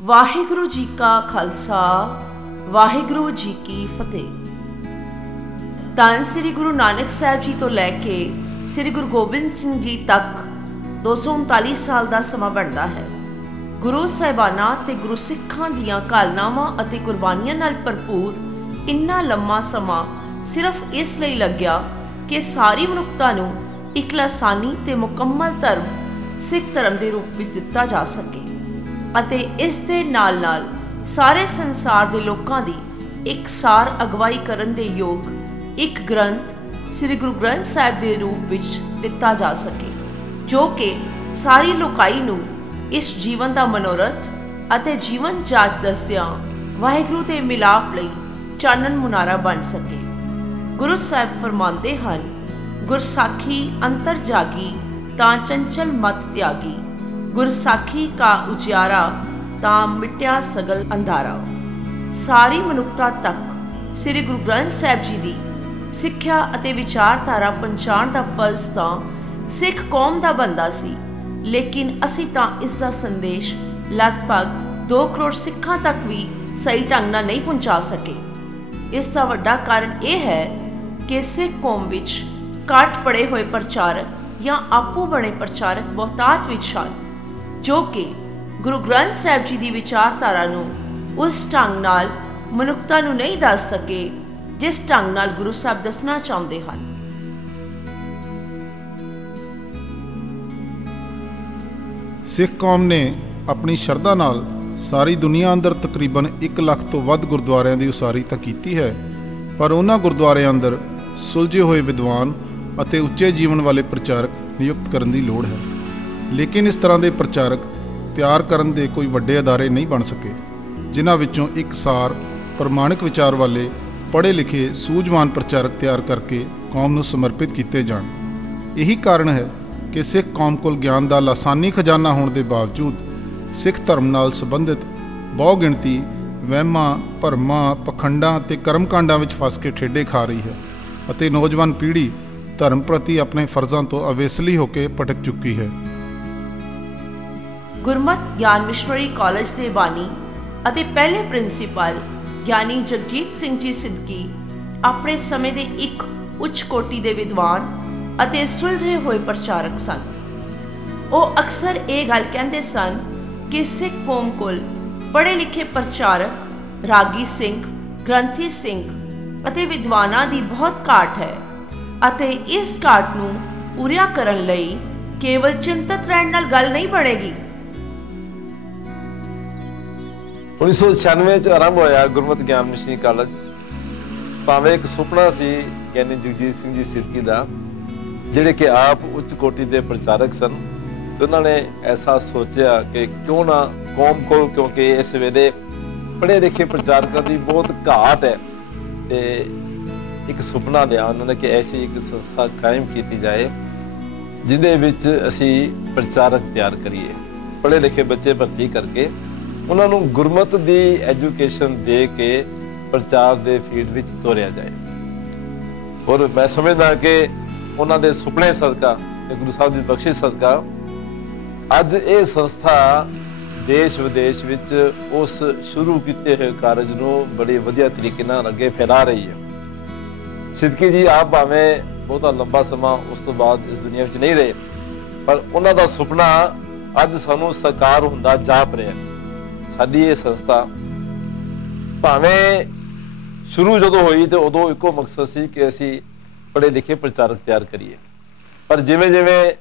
ਵਾਹਿਗੁਰੂ ਜੀ ਕਾ ਖਾਲਸਾ ਵਾਹਿਗੁਰੂ ਜੀ ਕੀ ਫਤਿਹ। ਧੰਨ ਸ੍ਰੀ ਗੁਰੂ ਨਾਨਕ ਸਾਹਿਬ ਜੀ ਤੋਂ ਲੈ ਕੇ ਸ੍ਰੀ ਗੁਰੂ ਗੋਬਿੰਦ ਸਿੰਘ ਜੀ ਤੱਕ 239 ਸਾਲ ਦਾ ਸਮਾਂ ਬਣਦਾ ਹੈ। ਗੁਰੂ ਸਾਹਿਬਾਨਾਂ ਤੇ ਗੁਰੂ ਸਿੱਖਾਂ ਦੀਆਂ ਕਾਲਨਾਵਾਂ ਅਤੇ ਕੁਰਬਾਨੀਆਂ ਨਾਲ ਭਰਪੂਰ ਇੰਨਾ ਲੰਮਾ ਸਮਾਂ ਸਿਰਫ ਇਸ ਲਈ ਲੱਗਿਆ ਕਿ ਸਾਰੀ ਮਨੁੱਖਤਾ ਨੂੰ ਇੱਕ ਲਾਸਾਨੀ ਤੇ ਮੁਕੰਮਲ ਧਰਮ ਸਿੱਖ ਧਰਮ ਦੇ ਰੂਪ ਵਿੱਚ ਦਿੱਤਾ ਜਾ ਸਕੇ ਅਤੇ ਇਸ ਦੇ ਨਾਲ ਨਾਲ ਸਾਰੇ ਸੰਸਾਰ ਦੇ ਲੋਕਾਂ ਦੀ ਇੱਕਸਾਰ ਅਗਵਾਈ ਕਰਨ ਦੇ ਯੋਗ ਇੱਕ ਗ੍ਰੰਥ ਸ੍ਰੀ ਗੁਰੂ ਗ੍ਰੰਥ ਸਾਹਿਬ ਦੇ ਰੂਪ ਵਿੱਚ ਦਿੱਤਾ ਜਾ ਸਕੇ, ਜੋ ਕਿ ਸਾਰੀ ਲੋਕਾਈ ਨੂੰ ਇਸ ਜੀਵਨ ਦਾ ਮਨੋਰਥ ਅਤੇ ਜੀਵਨ ਜਾਚ ਦੱਸਦਿਆਂ ਵਾਹਿਗੁਰੂ ਦੇ ਮਿਲਾਪ ਲਈ ਚਾਨਣ ਮੁਨਾਰਾ ਬਣ ਸਕੇ। ਗੁਰੂ ਸਾਹਿਬ ਫਰਮਾਉਂਦੇ ਹਨ, ਗੁਰਸਾਖੀ ਅੰਤਰ ਜਾਗੀ ਤਾਂ ਚੰਚਲ ਮਤ ਤਿਆਗੀ, ਗੁਰਸਾਖੀ ਕਾ ਉਜਿਆਰਾ ਤਾਂ ਮਿਟਿਆ ਸਗਲ ਅੰਧਾਰਾ। ਸਾਰੀ ਮਨੁੱਖਤਾ ਤੱਕ ਸ੍ਰੀ ਗੁਰੂ ਗ੍ਰੰਥ ਸਾਹਿਬ ਜੀ ਦੀ ਸਿੱਖਿਆ ਅਤੇ ਵਿਚਾਰਧਾਰਾ ਪਹੁੰਚਾਉਣ ਦਾ ਫਰਜ਼ ਤਾਂ ਸਿੱਖ ਕੌਮ ਦਾ ਬਣਦਾ ਸੀ, ਲੇਕਿਨ ਅਸੀਂ ਤਾਂ ਇਸ ਦਾ ਸੰਦੇਸ਼ ਲਗਭਗ 2 ਕਰੋੜ ਸਿੱਖਾਂ ਤੱਕ ਵੀ ਸਹੀ ਢੰਗ ਨਾਲ ਨਹੀਂ ਪਹੁੰਚਾ ਸਕੇ। ਇਸ ਦਾ ਵੱਡਾ ਕਾਰਨ ਇਹ ਹੈ ਕਿ ਸਿੱਖ ਕੌਮ ਵਿੱਚ ਘੱਟ ਪੜ੍ਹੇ ਹੋਏ ਪ੍ਰਚਾਰਕ ਜਾਂ ਆਪੂ ਬਣੇ ਪ੍ਰਚਾਰਕ ਬਹੁਤਾਤ ਵਿੱਚ ਹਨ, ਜੋ ਕਿ ਗੁਰੂ ਗ੍ਰੰਥ ਸਾਹਿਬ ਜੀ ਦੀ ਵਿਚਾਰਧਾਰਾ ਨੂੰ ਉਸ ਢੰਗ ਨਾਲ ਮਨੁੱਖਤਾ ਨੂੰ ਨਹੀਂ ਦੱਸ ਸਕੇ ਜਿਸ ਢੰਗ ਨਾਲ ਗੁਰੂ ਸਾਹਿਬ ਦੱਸਣਾ ਚਾਹੁੰਦੇ ਹਨ। ਸਿੱਖ ਕੌਮ ਨੇ ਆਪਣੀ ਸ਼ਰਧਾ ਨਾਲ ਸਾਰੀ ਦੁਨੀਆ ਅੰਦਰ ਤਕਰੀਬਨ 1 ਲੱਖ ਤੋਂ ਵੱਧ ਗੁਰਦੁਆਰਿਆਂ ਦੀ ਉਸਾਰੀ ਤਾਂ ਕੀਤੀ ਹੈ, ਪਰ ਉਹਨਾਂ ਗੁਰਦੁਆਰਿਆਂ ਅੰਦਰ ਸੁਲਝੇ ਹੋਏ ਵਿਦਵਾਨ ਅਤੇ ਉੱਚੇ ਜੀਵਨ ਵਾਲੇ ਪ੍ਰਚਾਰਕ ਨਿਯੁਕਤ ਕਰਨ ਦੀ ਲੋੜ ਹੈ। ਲੇਕਿਨ ਇਸ ਤਰ੍ਹਾਂ ਦੇ ਪ੍ਰਚਾਰਕ ਤਿਆਰ ਕਰਨ ਦੇ ਕੋਈ ਵੱਡੇ ਅਦਾਰੇ ਨਹੀਂ ਬਣ ਸਕੇ, ਜਿਨ੍ਹਾਂ ਵਿੱਚੋਂ ਇਕਸਾਰ ਪ੍ਰਮਾਣਿਕ ਵਿਚਾਰ ਵਾਲੇ ਪੜ੍ਹੇ ਲਿਖੇ ਸੂਝਵਾਨ ਪ੍ਰਚਾਰਕ ਤਿਆਰ ਕਰਕੇ ਕੌਮ ਨੂੰ ਸਮਰਪਿਤ ਕੀਤੇ ਜਾਣ। ਇਹੀ ਕਾਰਨ ਹੈ ਕਿ ਸਿੱਖ ਕੌਮ ਕੋਲ ਗਿਆਨ ਦਾ ਲਾਸਾਨੀ ਖਜ਼ਾਨਾ ਹੋਣ ਦੇ ਬਾਵਜੂਦ ਸਿੱਖ ਧਰਮ ਨਾਲ ਸੰਬੰਧਿਤ ਬਹੁ ਗਿਣਤੀ ਵਹਿਮਾਂ ਭਰਮਾਂ ਪਖੰਡਾਂ ਅਤੇ ਕਰਮਕਾਂਡਾਂ ਵਿੱਚ ਫਸ ਕੇ ਠੇਡੇ ਖਾ ਰਹੀ ਹੈ ਅਤੇ ਨੌਜਵਾਨ ਪੀੜ੍ਹੀ ਧਰਮ ਪ੍ਰਤੀ ਆਪਣੇ ਫਰਜ਼ਾਂ ਤੋਂ ਅਵੇਸਲੀ ਹੋ ਕੇ ਭਟਕ ਚੁੱਕੀ ਹੈ। ਗੁਰਮਤਿ ਗਿਆਨ ਮਿਸ਼ਨਰੀ ਕਾਲਜ ਦੇ ਬਾਨੀ ਅਤੇ ਪਹਿਲੇ ਪ੍ਰਿੰਸੀਪਲ ਗਿਆਨੀ ਜਗਜੀਤ ਸਿੰਘ ਜੀ ਸਿੱਧਕੀ ਆਪਣੇ ਸਮੇਂ ਦੇ ਇੱਕ ਉੱਚ ਕੋਟੀ ਦੇ ਵਿਦਵਾਨ ਅਤੇ ਸੁਲਝੇ ਹੋਏ ਪ੍ਰਚਾਰਕ ਸਨ। ਉਹ ਅਕਸਰ ਇਹ ਗੱਲ ਕਹਿੰਦੇ ਸਨ ਕਿ ਸਿੱਖ ਕੌਮ ਕੋਲ ਪੜ੍ਹੇ ਲਿਖੇ ਪ੍ਰਚਾਰਕ ਰਾਗੀ ਸਿੰਘ, ਗ੍ਰੰਥੀ ਸਿੰਘ ਅਤੇ ਵਿਦਵਾਨਾਂ ਦੀ ਬਹੁਤ ਘਾਟ ਹੈ ਅਤੇ ਇਸ ਘਾਟ ਨੂੰ ਪੂਰੀਆਂ ਕਰਨ ਲਈ ਕੇਵਲ ਚਿੰਤਤ ਰਹਿਣ ਨਾਲ ਗੱਲ ਨਹੀਂ ਬਣੇਗੀ। 1996 ਚ ਆਰੰਭ ਹੋਇਆ ਗੁਰਮਤਿ ਗਿਆਨ ਮਿਸ਼ਨਰੀ ਕਾਲਜ। ਭਾਵੇਂ ਇੱਕ ਸੁਪਨਾ ਸੀ ਗਿਆਨੀ ਜਗਜੀਤ ਸਿੰਘ ਜੀ ਸਿੱਧਕੀ ਦਾ, ਜਿਹੜੇ ਕਿ ਆਪ ਉੱਚ ਕੋਟੀ ਦੇ ਪ੍ਰਚਾਰਕ ਸਨ, ਤੇ ਉਹਨਾਂ ਨੇ ਐਸਾ ਸੋਚਿਆ ਕਿ ਕਿਉਂ ਨਾ ਕੌਮ ਕੋਲ, ਕਿਉਂਕਿ ਇਸ ਵੇਲੇ ਪੜ੍ਹੇ ਲਿਖੇ ਪ੍ਰਚਾਰਕਾਂ ਦੀ ਬਹੁਤ ਘਾਟ ਹੈ, ਤੇ ਇੱਕ ਸੁਪਨਾ ਲਿਆ ਉਹਨਾਂ ਨੇ ਕਿ ਐਸੀ ਇੱਕ ਸੰਸਥਾ ਕਾਇਮ ਕੀਤੀ ਜਾਏ ਜਿਹਦੇ ਵਿੱਚ ਅਸੀਂ ਪ੍ਰਚਾਰਕ ਤਿਆਰ ਕਰੀਏ, ਪੜ੍ਹੇ ਲਿਖੇ ਬੱਚੇ ਭਰਤੀ ਕਰਕੇ ਉਹਨਾਂ ਨੂੰ ਗੁਰਮਤਿ ਦੀ ਐਜੂਕੇਸ਼ਨ ਦੇ ਕੇ ਪ੍ਰਚਾਰ ਦੇ ਫੀਲਡ ਵਿੱਚ ਤੋਰਿਆ ਜਾਏ। ਔਰ ਮੈਂ ਸਮਝਦਾ ਕਿ ਉਹਨਾਂ ਦੇ ਸੁਪਨੇ ਸਦਕਾ ਤੇ ਗੁਰੂ ਸਾਹਿਬ ਦੀ ਬਖਸ਼ਿਸ਼ ਸਦਕਾ ਅੱਜ ਇਹ ਸੰਸਥਾ ਦੇਸ਼ ਵਿਦੇਸ਼ ਵਿੱਚ ਉਸ ਸ਼ੁਰੂ ਕੀਤੇ ਹੋਏ ਕਾਰਜ ਨੂੰ ਬੜੇ ਵਧੀਆ ਤਰੀਕੇ ਨਾਲ ਅੱਗੇ ਫੈਲਾ ਰਹੀ ਹੈ। ਸਿੱਧਕੀ ਜੀ ਆਪ ਭਾਵੇਂ ਬਹੁਤਾ ਲੰਬਾ ਸਮਾਂ ਉਸ ਤੋਂ ਬਾਅਦ ਇਸ ਦੁਨੀਆ ਵਿੱਚ ਨਹੀਂ ਰਹੇ, ਪਰ ਉਹਨਾਂ ਦਾ ਸੁਪਨਾ ਅੱਜ ਸਾਨੂੰ ਸਾਕਾਰ ਹੁੰਦਾ ਜਾਪ ਰਿਹਾ। ਸਾਡੀ ਇਹ ਸੰਸਥਾ ਭਾਵੇਂ ਸ਼ੁਰੂ ਜਦੋਂ ਹੋਈ ਤੇ ਉਦੋਂ ਇੱਕੋ ਮਕਸਦ ਸੀ ਕਿ ਅਸੀਂ ਪੜ੍ਹੇ ਲਿਖੇ ਪ੍ਰਚਾਰਕ ਤਿਆਰ ਕਰੀਏ, ਪਰ ਜਿਵੇਂ ਜਿਵੇਂ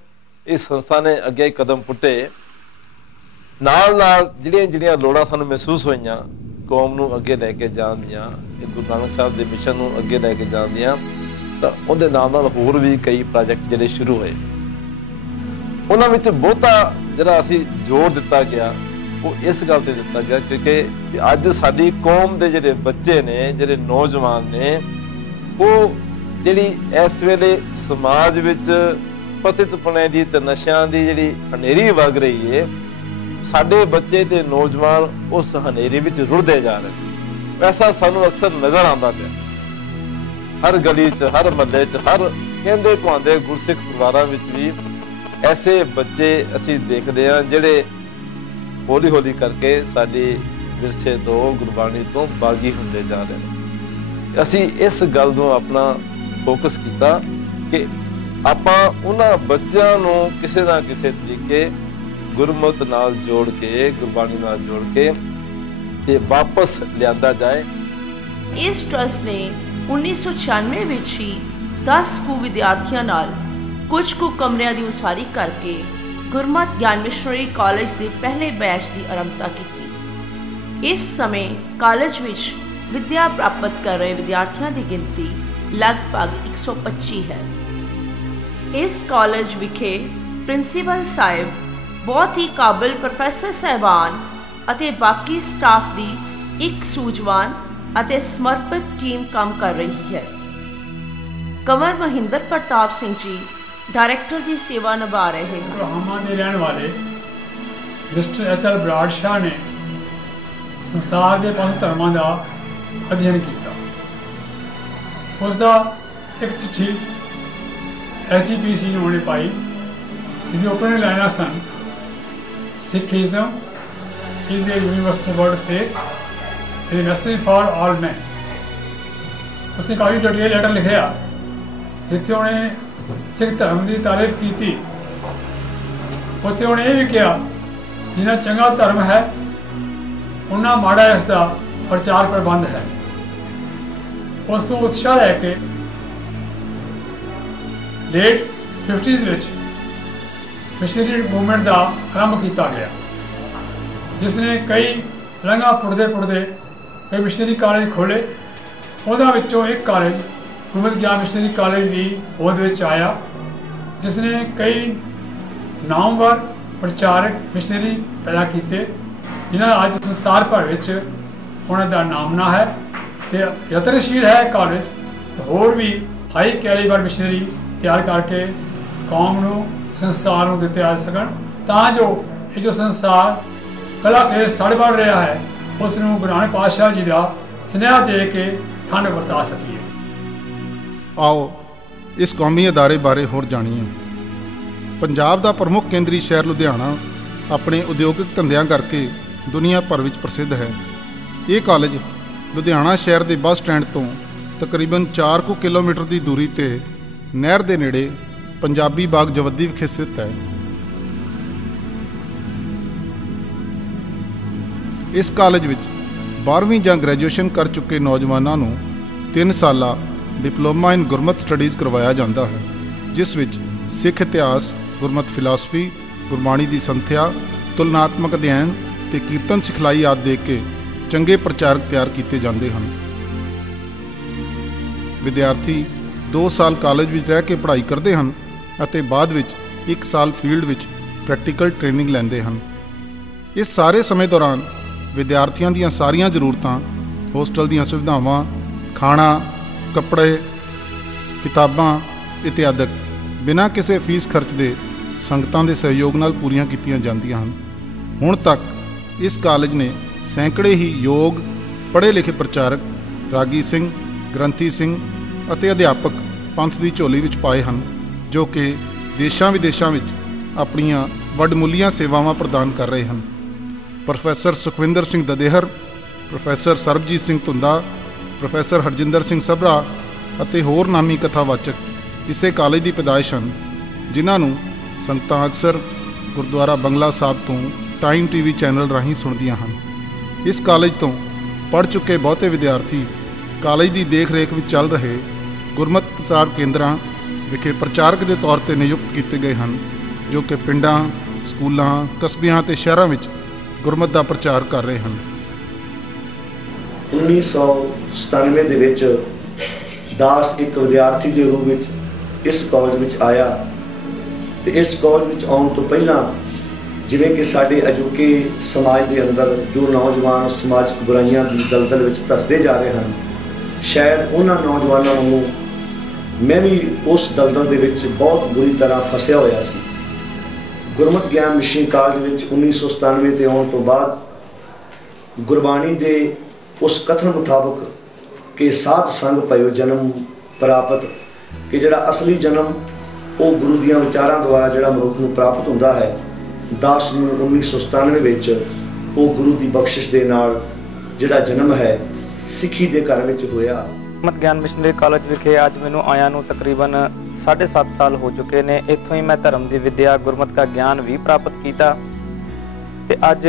ਇਸ ਸੰਸਥਾ ਨੇ ਅੱਗੇ ਕਦਮ ਪੁੱਟੇ, ਨਾਲ ਨਾਲ ਜਿਹੜੀਆਂ ਲੋੜਾਂ ਸਾਨੂੰ ਮਹਿਸੂਸ ਹੋਈਆਂ ਕੌਮ ਨੂੰ ਅੱਗੇ ਲੈ ਕੇ ਜਾਣ ਦੀਆਂ, ਗੁਰੂ ਨਾਨਕ ਸਾਹਿਬ ਦੇ ਮਿਸ਼ਨ ਨੂੰ ਅੱਗੇ ਲੈ ਕੇ ਜਾਣ ਦੀਆਂ, ਤਾਂ ਉਹਦੇ ਨਾਲ ਨਾਲ ਹੋਰ ਵੀ ਕਈ ਪ੍ਰੋਜੈਕਟ ਜਿਹੜੇ ਸ਼ੁਰੂ ਹੋਏ। ਉਹਨਾਂ ਵਿੱਚ ਬਹੁਤਾ ਜਿਹੜਾ ਅਸੀਂ ਜ਼ੋਰ ਦਿੱਤਾ ਗਿਆ ਉਹ ਇਸ ਗੱਲ ਤੇ ਦਿੱਤਾ ਗਿਆ ਕਿਉਂਕਿ ਅੱਜ ਸਾਡੀ ਕੌਮ ਦੇ ਜਿਹੜੇ ਬੱਚੇ ਨੇ, ਜਿਹੜੇ ਨੌਜਵਾਨ ਨੇ, ਉਹ ਜਿਹੜੀ ਇਸ ਵੇਲੇ ਸਮਾਜ ਵਿੱਚ ਪਤਿਤਪਣੇ ਦੀ ਤੇ ਨਸ਼ਿਆਂ ਦੀ ਜਿਹੜੀ ਹਨੇਰੀ ਵਗ ਰਹੀ ਹੈ, ਸਾਡੇ ਬੱਚੇ ਤੇ ਨੌਜਵਾਨ ਉਸ ਹਨੇਰੀ ਵਿੱਚ ਰੁੜਦੇ ਜਾ ਰਹੇ। ਐਸਾ ਸਾਨੂੰ ਅਕਸਰ ਨਜ਼ਰ ਆਉਂਦਾ ਪਿਆ, ਹਰ ਗਲੀ 'ਚ, ਹਰ ਮਹੱਲੇ 'ਚ, ਹਰ ਕਹਿੰਦੇ ਭਾਂਦੇ ਗੁਰਸਿੱਖ ਪਰਿਵਾਰਾਂ ਵਿੱਚ ਵੀ ਐਸੇ ਬੱਚੇ ਅਸੀਂ ਦੇਖਦੇ ਹਾਂ ਜਿਹੜੇ ਹੌਲੀ ਹੌਲੀ ਕਰਕੇ ਸਾਡੇ ਵਿਰਸੇ ਤੋਂ ਗੁਰਬਾਣੀ ਤੋਂ ਬਾਗੀ ਹੁੰਦੇ ਜਾ ਰਹੇ ਨੇ। ਅਸੀਂ ਇਸ ਗੱਲ ਨੂੰ ਆਪਣਾ ਫੋਕਸ ਕੀਤਾ ਕਿ ਆਪਾਂ ਉਹਨਾਂ ਬੱਚਿਆਂ ਨੂੰ ਕਿਸੇ ਨਾ ਕਿਸੇ ਤਰੀਕੇ ਗੁਰਮਤ ਨਾਲ ਜੋੜ ਕੇ, ਗੁਰਬਾਣੀ ਨਾਲ ਜੋੜ ਕੇ ਤੇ ਵਾਪਸ ਲਿਆਂਦਾ ਜਾਏ। ਇਸ ਟਰਸਟ ਨੇ 1996 ਵਿੱਚ ਹੀ 10 ਕੁ ਵਿਦਿਆਰਥੀਆਂ ਨਾਲ ਕੁਝ ਕੁ ਕਮਰਿਆਂ ਦੀ ਉਸਾਰੀ ਕਰਕੇ ਗੁਰਮਤਿ ਗਿਆਨ ਮਿਸ਼ਨਰੀ ਕਾਲਜ ਦੇ ਪਹਿਲੇ ਬੈਚ ਦੀ ਆਰੰਭਤਾ ਕੀਤੀ। ਇਸ ਸਮੇਂ ਕਾਲਜ ਵਿੱਚ ਵਿੱਦਿਆ ਪ੍ਰਾਪਤ ਕਰ ਰਹੇ ਵਿਦਿਆਰਥੀਆਂ ਦੀ ਗਿਣਤੀ ਲਗਭਗ 125 ਹੈ। ਇਸ ਕਾਲਜ ਵਿਖੇ ਪ੍ਰਿੰਸੀਪਲ ਸਾਹਿਬ, ਬਹੁਤ ਹੀ ਕਾਬਲ ਪ੍ਰੋਫੈਸਰ ਸਾਹਿਬਾਨ ਅਤੇ ਬਾਕੀ ਸਟਾਫ ਦੀ ਇੱਕ ਸੂਝਵਾਨ ਅਤੇ ਸਮਰਪਿਤ ਟੀਮ ਕੰਮ ਕਰ ਰਹੀ ਹੈ। ਕੰਵਰ ਮਹਿੰਦਰ ਪ੍ਰਤਾਪ ਸਿੰਘ ਜੀ डायरेक्टर की सेवा निभा रहे हैं। ब्रह्मा के रहने वाले मिस्टर एच.एल. ब्राडशाह ने संसार के 5 धर्मों का अध्ययन किया। उसका एक चिट्ठी HEPC ने उन्हें पाई जिसकी ओपनिंग लाइना सन, Sikhism is a universal world faith, a message for all man. उसने काफ़ी डिटेल लेटर लिखा जिथे उन्हें सिख धर्म की तारीफ की। उत्थे उन्हें यह भी कहा जिन्ना चंगा धर्म है उन्ना माड़ा इसका प्रचार प्रबंध है। उस तो उत्साह लैके लेट 50s मिशनरी मूवमेंट का आरंभ किया गया, जिसने कई लंघा पुड़ते कई मिशनरी कॉलेज खोले। उन्होंने एक कॉलेज गुरमति ज्ञान मिशनरी कॉलेज भी होंद विच आया, जिसने कई नामवर प्रचारक मिशनरी पैदा किए जिन्होंने अज संसार भर विच उन्हों का नामना है। तो यत्नशील है कॉलेज होर भी हाई कैलीबर मिशनरी तैयार करके कौम नूं संसार नूं दिते आ सकन, तां जो ये जो संसार कला केर सड़ बढ़ रहा है उस नूं गुरु नानक पातशाह जी का सुनेहा दे के ठंड वरता सकीए। आओ इस कौमी अदारे बारे होर जाणीए। पंजाब का प्रमुख केंद्री शहर लुधियाना अपने उद्योगिक धंधियां करके दुनिया भर में प्रसिद्ध है। ये कॉलेज लुधियाना शहर के बस स्टैंड तो तकरीबन 4 किलोमीटर की दूरी ते नहर के नेड़े पंजाबी बाग जवद्दी विखे स्थित है। इस कॉलेज में 12वीं ਜਾਂ ग्रैजुएशन कर चुके नौजवानों ਨੂੰ 3 साला डिप्लोमा इन गुरमत स्टडीज़ करवाया जाता है, जिस विच सिख इतिहास, गुरमत फिलासफी, गुरबाणी की संथਿਆ, तुलनात्मक अध्ययन ते कीर्तन सिखलाई आदि दे के चंगे प्रचारक तैयार किए जाते हैं। विद्यार्थी 2 साल कॉलेज में रह के पढ़ाई करते हैं और बाद विच 1 साल फील्ड विच प्रैक्टिकल ट्रेनिंग लेंदे हैं। इस सारे समय दौरान विद्यार्थियों दी सारियां जरूरतां, होस्टल दी सुविधावां, खाना, कपड़े, किताबां इत्यादि बिना किसी फीस खर्च दे संगतां दे सहयोग नाल पूरीआं कीतीआं जांदियां हन। हुण तक इस कॉलेज ने सैकड़े ही योग पढ़े लिखे प्रचारक, रागी सिंह, ग्रंथी सिंह अते अध्यापक पंथ की झोली विच पाए हैं, जो कि देशां विदेशां विच अपणियां वडमुੱਲੀਆਂ सेवावां प्रदान कर रहे हैं। Professor Sukhwinder Singh Dadehar, professor Sarabjit Singh Dhunda, professor Harjinder Singh Sabra ਅਤੇ ਹੋਰ ਨਾਮੀ ਕਥਾਵਾਚਕ ਇਸੇ ਕਾਲਜ ਦੀ ਪੈਦਾਇਸ਼ ਹਨ, ਜਿਨ੍ਹਾਂ ਨੂੰ ਸੰਗਤਾਂ ਅਕਸਰ ਗੁਰਦੁਆਰਾ ਬੰਗਲਾ ਸਾਹਿਬ ਤੋਂ ਟਾਈਮ TV ਚੈਨਲ ਰਾਹੀਂ ਸੁਣਦੀਆਂ ਹਨ। ਇਸ ਕਾਲਜ ਤੋਂ ਪੜ੍ਹ ਚੁੱਕੇ ਬਹੁਤੇ ਵਿਦਿਆਰਥੀ ਕਾਲਜ ਦੀ ਦੇਖ ਰੇਖ ਵਿੱਚ ਚੱਲ ਰਹੇ ਗੁਰਮਤ ਪ੍ਰਚਾਰ ਕੇਂਦਰਾਂ ਵਿਖੇ ਪ੍ਰਚਾਰਕ ਦੇ ਤੌਰ ਤੇ ਨਿਯੁਕਤ ਕੀਤੇ ਗਏ ਹਨ, ਜੋ ਕਿ ਪਿੰਡਾਂ, ਸਕੂਲਾਂ, ਕਸਬਿਆਂ ਅਤੇ ਸ਼ਹਿਰਾਂ ਵਿੱਚ ਗੁਰਮਤ ਦਾ ਪ੍ਰਚਾਰ ਕਰ ਰਹੇ ਹਨ। 1997 ਦੇ ਵਿੱਚ ਦਾਸ ਇੱਕ ਵਿਦਿਆਰਥੀ ਦੇ ਰੂਪ ਵਿੱਚ ਇਸ ਕਾਲਜ ਵਿੱਚ ਆਇਆ ਤੇ ਇਸ ਕਾਲਜ ਵਿੱਚ ਆਉਣ ਤੋਂ ਪਹਿਲਾਂ ਜਿਵੇਂ ਕਿ ਸਾਡੇ ਅਜੋਕੇ ਸਮਾਜ ਦੇ ਅੰਦਰ ਜੋ ਨੌਜਵਾਨ ਸਮਾਜਿਕ ਬੁਰਾਈਆਂ ਦੀ ਦਲਦਲ ਵਿੱਚ ਧੱਸਦੇ ਜਾ ਰਹੇ ਹਨ, ਸ਼ਾਇਦ ਉਹਨਾਂ ਨੌਜਵਾਨਾਂ ਨੂੰ ਮੈਂ ਵੀ ਉਸ ਦਲਦਲ ਦੇ ਵਿੱਚ ਬਹੁਤ ਬੁਰੀ ਤਰ੍ਹਾਂ ਫਸਿਆ ਹੋਇਆ ਸੀ। ਗੁਰਮਤਿ ਗਿਆਨ ਮਿਸ਼ਨਰੀ ਕਾਲਜ ਵਿੱਚ 1997 ਤੇ ਆਉਣ ਤੋਂ ਬਾਅਦ ਗੁਰਬਾਣੀ ਦੇ उस कथन मुताबिक कि साध संग भयो जन्म प्राप्त कि जिहड़ा असली जन्म वो गुरु दियां विचारां द्वारा जिहड़ा मनुख नूं प्राप्त हुंदा है। 10 ਨੂੰ 1997 ਵਿੱਚ ਉਹ ਗੁਰੂ ਦੀ ਬਖਸ਼ਿਸ਼ ਦੇ ਨਾਲ ਜਿਹੜਾ ਜਨਮ ਹੈ ਸਿੱਖੀ ਦੇ ਘਰ ਵਿੱਚ ਹੋਇਆ। ਗੁਰਮਤਿ ਗਿਆਨ ਮਿਸ਼ਨਰੀ ਕਾਲਜ ਵਿਖੇ ਅੱਜ ਮੈਨੂੰ ਆਇਆਂ ਨੂੰ ਤਕਰੀਬਨ 7.5 ਸਾਲ ਹੋ ਚੁੱਕੇ ਨੇ। ਇੱਥੋਂ ਹੀ ਮੈਂ ਧਰਮ ਦੀ ਵਿਦਿਆ ਗੁਰਮਤਿ ਦਾ ਗਿਆਨ ਵੀ ਪ੍ਰਾਪਤ ਕੀਤਾ ਤੇ ਅੱਜ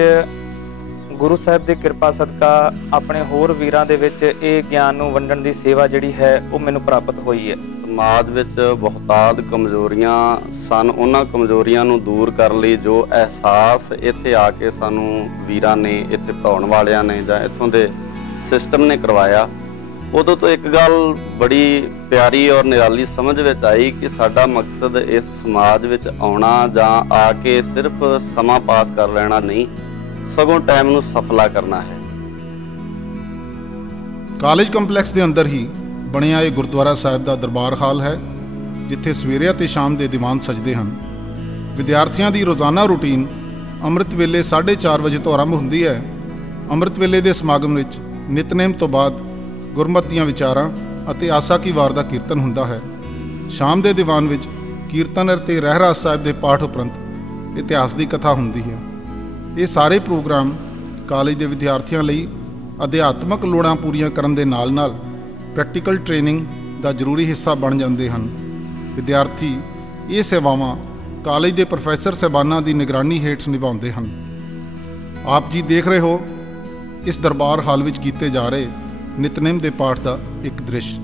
ਗੁਰੂ ਸਾਹਿਬ ਦੀ ਕਿਰਪਾ ਸਦਕਾ ਆਪਣੇ ਹੋਰ ਵੀਰਾਂ ਦੇ ਵਿੱਚ ਇਹ ਗਿਆਨ ਨੂੰ ਵੰਡਣ ਦੀ ਸੇਵਾ ਜਿਹੜੀ ਹੈ ਉਹ ਮੈਨੂੰ ਪ੍ਰਾਪਤ ਹੋਈ ਹੈ। ਸਮਾਜ ਵਿੱਚ ਬਹੁਤਾਤ ਕਮਜ਼ੋਰੀਆਂ ਸਨ, ਉਹਨਾਂ ਕਮਜ਼ੋਰੀਆਂ ਨੂੰ ਦੂਰ ਕਰਨ ਲਈ ਜੋ ਅਹਿਸਾਸ ਇੱਥੇ ਆ ਕੇ ਸਾਨੂੰ ਵੀਰਾਂ ਨੇ, ਇੱਥੇ ਪੜਾਉਣ ਵਾਲਿਆਂ ਨੇ ਜਾਂ ਇੱਥੋਂ ਦੇ ਸਿਸਟਮ ਨੇ ਕਰਵਾਇਆ, ਉਦੋਂ ਤੋਂ ਇੱਕ ਗੱਲ ਬੜੀ ਪਿਆਰੀ ਔਰ ਨਿਰਾਲੀ ਸਮਝ ਵਿੱਚ ਆਈ ਕਿ ਸਾਡਾ ਮਕਸਦ ਇਸ ਸਮਾਜ ਵਿੱਚ ਆਉਣਾ ਜਾਂ ਆ ਕੇ ਸਿਰਫ ਸਮਾਂ ਪਾਸ ਕਰ ਲੈਣਾ ਨਹੀਂ, ਸਗੋਂ ਟਾਈਮ ਨੂੰ ਸਫਲਾ ਕਰਨਾ ਹੈ। ਕਾਲਜ ਕੰਪਲੈਕਸ ਦੇ ਅੰਦਰ ਹੀ ਬਣਿਆ ਇਹ ਗੁਰਦੁਆਰਾ ਸਾਹਿਬ ਦਾ ਦਰਬਾਰ ਹਾਲ ਹੈ, ਜਿੱਥੇ ਸਵੇਰੇ ਅਤੇ ਸ਼ਾਮ ਦੇ ਦੀਵਾਨ ਸਜਦੇ ਹਨ। ਵਿਦਿਆਰਥੀਆਂ ਦੀ ਰੋਜ਼ਾਨਾ ਰੂਟੀਨ ਅੰਮ੍ਰਿਤ ਵੇਲੇ 4:30 ਵਜੇ ਤੋਂ ਆਰੰਭ ਹੁੰਦੀ ਹੈ। ਅੰਮ੍ਰਿਤ ਵੇਲੇ ਦੇ ਸਮਾਗਮ ਵਿੱਚ ਨਿਤਨੇਮ ਤੋਂ ਬਾਅਦ ਗੁਰਮਤਿ ਦੀਆਂ ਵਿਚਾਰਾਂ ਅਤੇ ਆਸਾ ਕੀ ਵਾਰ ਦਾ ਕੀਰਤਨ ਹੁੰਦਾ ਹੈ। ਸ਼ਾਮ ਦੇ ਦੀਵਾਨ ਵਿੱਚ ਕੀਰਤਨ ਅਤੇ ਰਹਿਰਾਸ ਸਾਹਿਬ ਦੇ ਪਾਠ ਉਪਰੰਤ ਇਤਿਹਾਸ ਦੀ ਕਥਾ ਹੁੰਦੀ ਹੈ। ਇਹ ਸਾਰੇ ਪ੍ਰੋਗਰਾਮ ਕਾਲਜ ਦੇ ਵਿਦਿਆਰਥੀਆਂ ਲਈ ਅਧਿਆਤਮਕ ਲੋੜਾਂ ਪੂਰੀਆਂ ਕਰਨ ਦੇ ਨਾਲ-ਨਾਲ ਪ੍ਰੈਕਟੀਕਲ ਟ੍ਰੇਨਿੰਗ ਦਾ ਜ਼ਰੂਰੀ ਹਿੱਸਾ ਬਣ ਜਾਂਦੇ ਹਨ। ਵਿਦਿਆਰਥੀ ਇਹ ਸੇਵਾਵਾਂ ਕਾਲਜ ਦੇ ਪ੍ਰੋਫੈਸਰ ਸਾਹਿਬਾਨਾਂ ਦੀ ਨਿਗਰਾਨੀ ਹੇਠ ਨਿਭਾਉਂਦੇ ਹਨ। ਆਪ ਜੀ ਦੇਖ ਰਹੇ ਹੋ ਇਸ ਦਰਬਾਰ ਹਾਲ ਵਿੱਚ ਕੀਤੇ ਜਾ ਰਹੇ ਨਿਤਨੇਮ ਦੇ ਪਾਠ ਦਾ ਇੱਕ ਦ੍ਰਿਸ਼।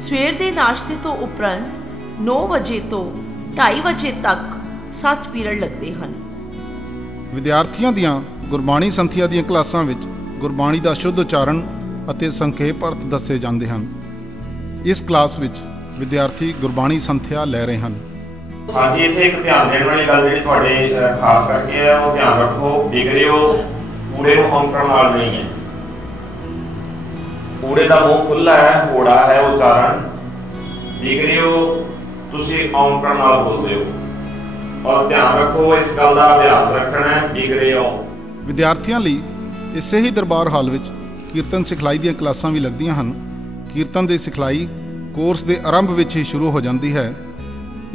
ਸਵੇਰ ਦੇ ਨਾਸ਼ਤੇ ਤੋਂ ਉਪਰੰਤ 9 ਵਜੇ ਤੋਂ 2:30 ਵਜੇ ਤੱਕ 7 ਪੀਰੀਅਡ ਲੱਗਦੇ ਹਨ। ਵਿਦਿਆਰਥੀਆਂ ਦੀਆਂ ਗੁਰਬਾਣੀ ਸੰਥੀਆ ਦੀਆਂ ਕਲਾਸਾਂ ਵਿੱਚ ਗੁਰਬਾਣੀ ਦਾ ਸ਼ੁੱਧ ਉਚਾਰਨ ਅਤੇ ਸੰਖੇਪ ਅਰਥ ਦੱਸੇ ਜਾਂਦੇ ਹਨ। ਇਸ ਕਲਾਸ ਵਿੱਚ ਵਿਦਿਆਰਥੀ ਗੁਰਬਾਣੀ ਸੰਥਿਆ ਲੈ ਰਹੇ ਹਨ। ਹਾਂਜੀ, ਇੱਥੇ ਇੱਕ ਧਿਆਨ ਦੇਣ ਵਾਲੀ ਗੱਲ ਜਿਹੜੀ ਤੁਹਾਡੇ ਖਾਸ ਕਰਕੇ ਹੈ ਉਹ ਧਿਆਨ ਰੱਖੋ, ਬਿਗੜਿਓ ਕੂੜੇ ਨੂੰ ਔਂਕੜ ਨਾਲ ਨਹੀਂ ਹੈ। ਕੂੜੇ ਦਾ ਮੂੰਹ ਖੁੱਲਾ ਹੈ, ਹੋੜਾ ਹੈ ਉਚਾਰਨ, ਬਿਗੜਿਓ ਤੁਸੀਂ ਔਂਕੜ ਨਾਲ ਬੋਲਦੇ ਹੋ ਔਰ ਧਿਆਨ ਰੱਖੋ ਇਸ ਗੱਲ ਦਾ ਅਭਿਆਸ ਰੱਖਣਾ ਹੈ, ਬਿਗੜਿਓ। ਵਿਦਿਆਰਥੀਆਂ ਲਈ ਇਸੇ ਹੀ ਦਰਬਾਰ ਹਾਲ ਵਿੱਚ ਕੀਰਤਨ ਸਿਖਲਾਈ ਦੀਆਂ ਕਲਾਸਾਂ ਵੀ ਲੱਗਦੀਆਂ ਹਨ। ਕੀਰਤਨ ਦੀ ਸਿਖਲਾਈ ਕੋਰਸ ਦੇ ਆਰੰਭ ਵਿੱਚ ਹੀ ਸ਼ੁਰੂ ਹੋ ਜਾਂਦੀ ਹੈ।